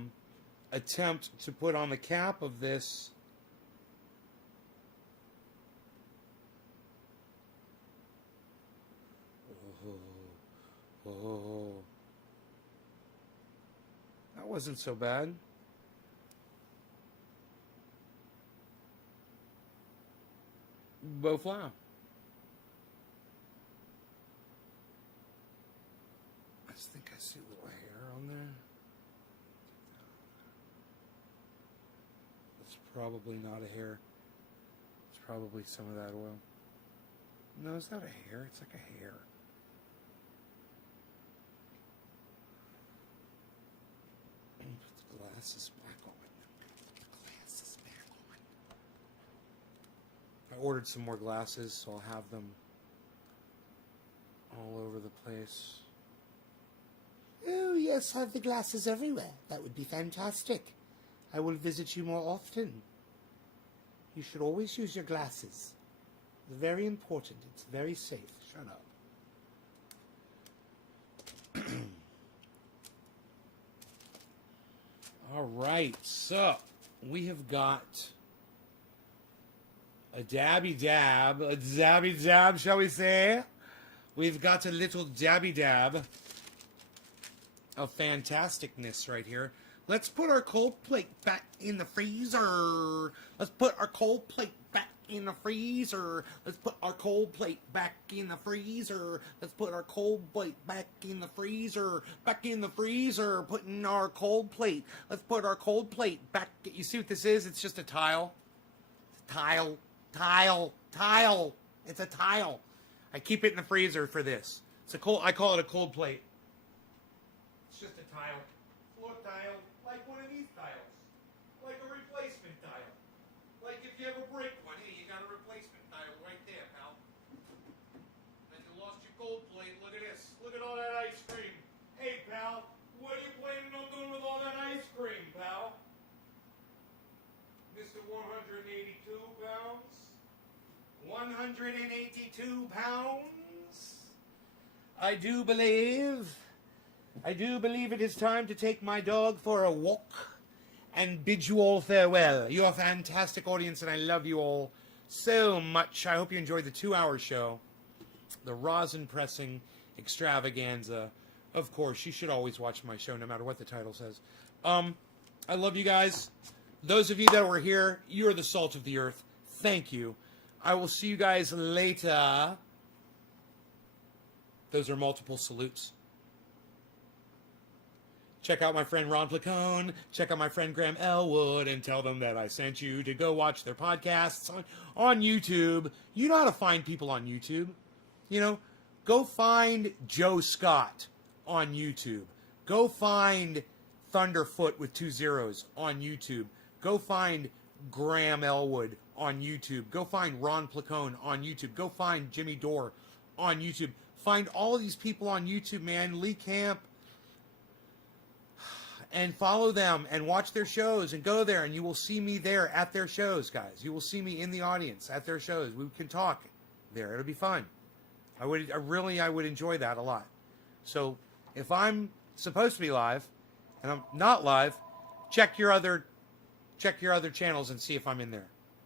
attempt to put on the cap of this. Oh. That wasn't so bad. Beau Flaw. I just think I see a little hair on there. It's probably not a hair. It's probably some of that oil. No, it's not a hair. It's like a hair. Put the glasses back on. Put the glasses back on. I ordered some more glasses, so I'll have them all over the place. Oh, yes, have the glasses everywhere. That would be fantastic. I will visit you more often. You should always use your glasses. It's very important. It's very safe. Shut up. All right, so we have got a dabby dab, shall we say? We've got a little dabby dab of fantasticness right here. Let's put our cold plate back in the freezer. Let's put our cold plate back in the freezer. Let's put our cold plate back in the freezer. Let's put our cold plate back in the freezer. Back in the freezer. Putting our cold plate. Let's put our cold plate back. You see what this is? It's just a tile. Tile. It's a tile. I keep it in the freezer for this. I call it a cold plate. It's just a tile. Floor tile. Like one of these tiles. Like a replacement tile. Like if you ever break one, hey, you got a replacement tile right there, pal. Then you lost your gold plate. Look at this. Look at all that ice cream. Hey, pal, what are you planning on doing with all that ice cream, pal? Mr. 182 pounds? 182 pounds? I do believe it is time to take my dog for a walk and bid you all farewell. You're a fantastic audience, and I love you all so much. I hope you enjoyed the 2-hour show. The rosin pressing extravaganza. Of course, you should always watch my show no matter what the title says. I love you guys. Those of you that were here, you're the salt of the earth. Thank you. I will see you guys later. Those are multiple salutes. Check out my friend Ron Placone. Check out my friend Graham Elwood and tell them that I sent you to go watch their podcasts on YouTube. You know how to find people on YouTube. You know, go find Joe Scott on YouTube. Go find Thunderfoot with 2 zeros on YouTube. Go find Graham Elwood on YouTube. Go find Ron Placone on YouTube. Go find Jimmy Dore on YouTube. Find all of these people on YouTube, man. Lee Camp. And follow them and watch their shows and go there, and you will see me there at their shows, guys. You will see me in the audience at their shows. We can talk there. It'll be fun. I would enjoy that a lot. So if I'm supposed to be live and I'm not live, check your other channels and see if I'm in there.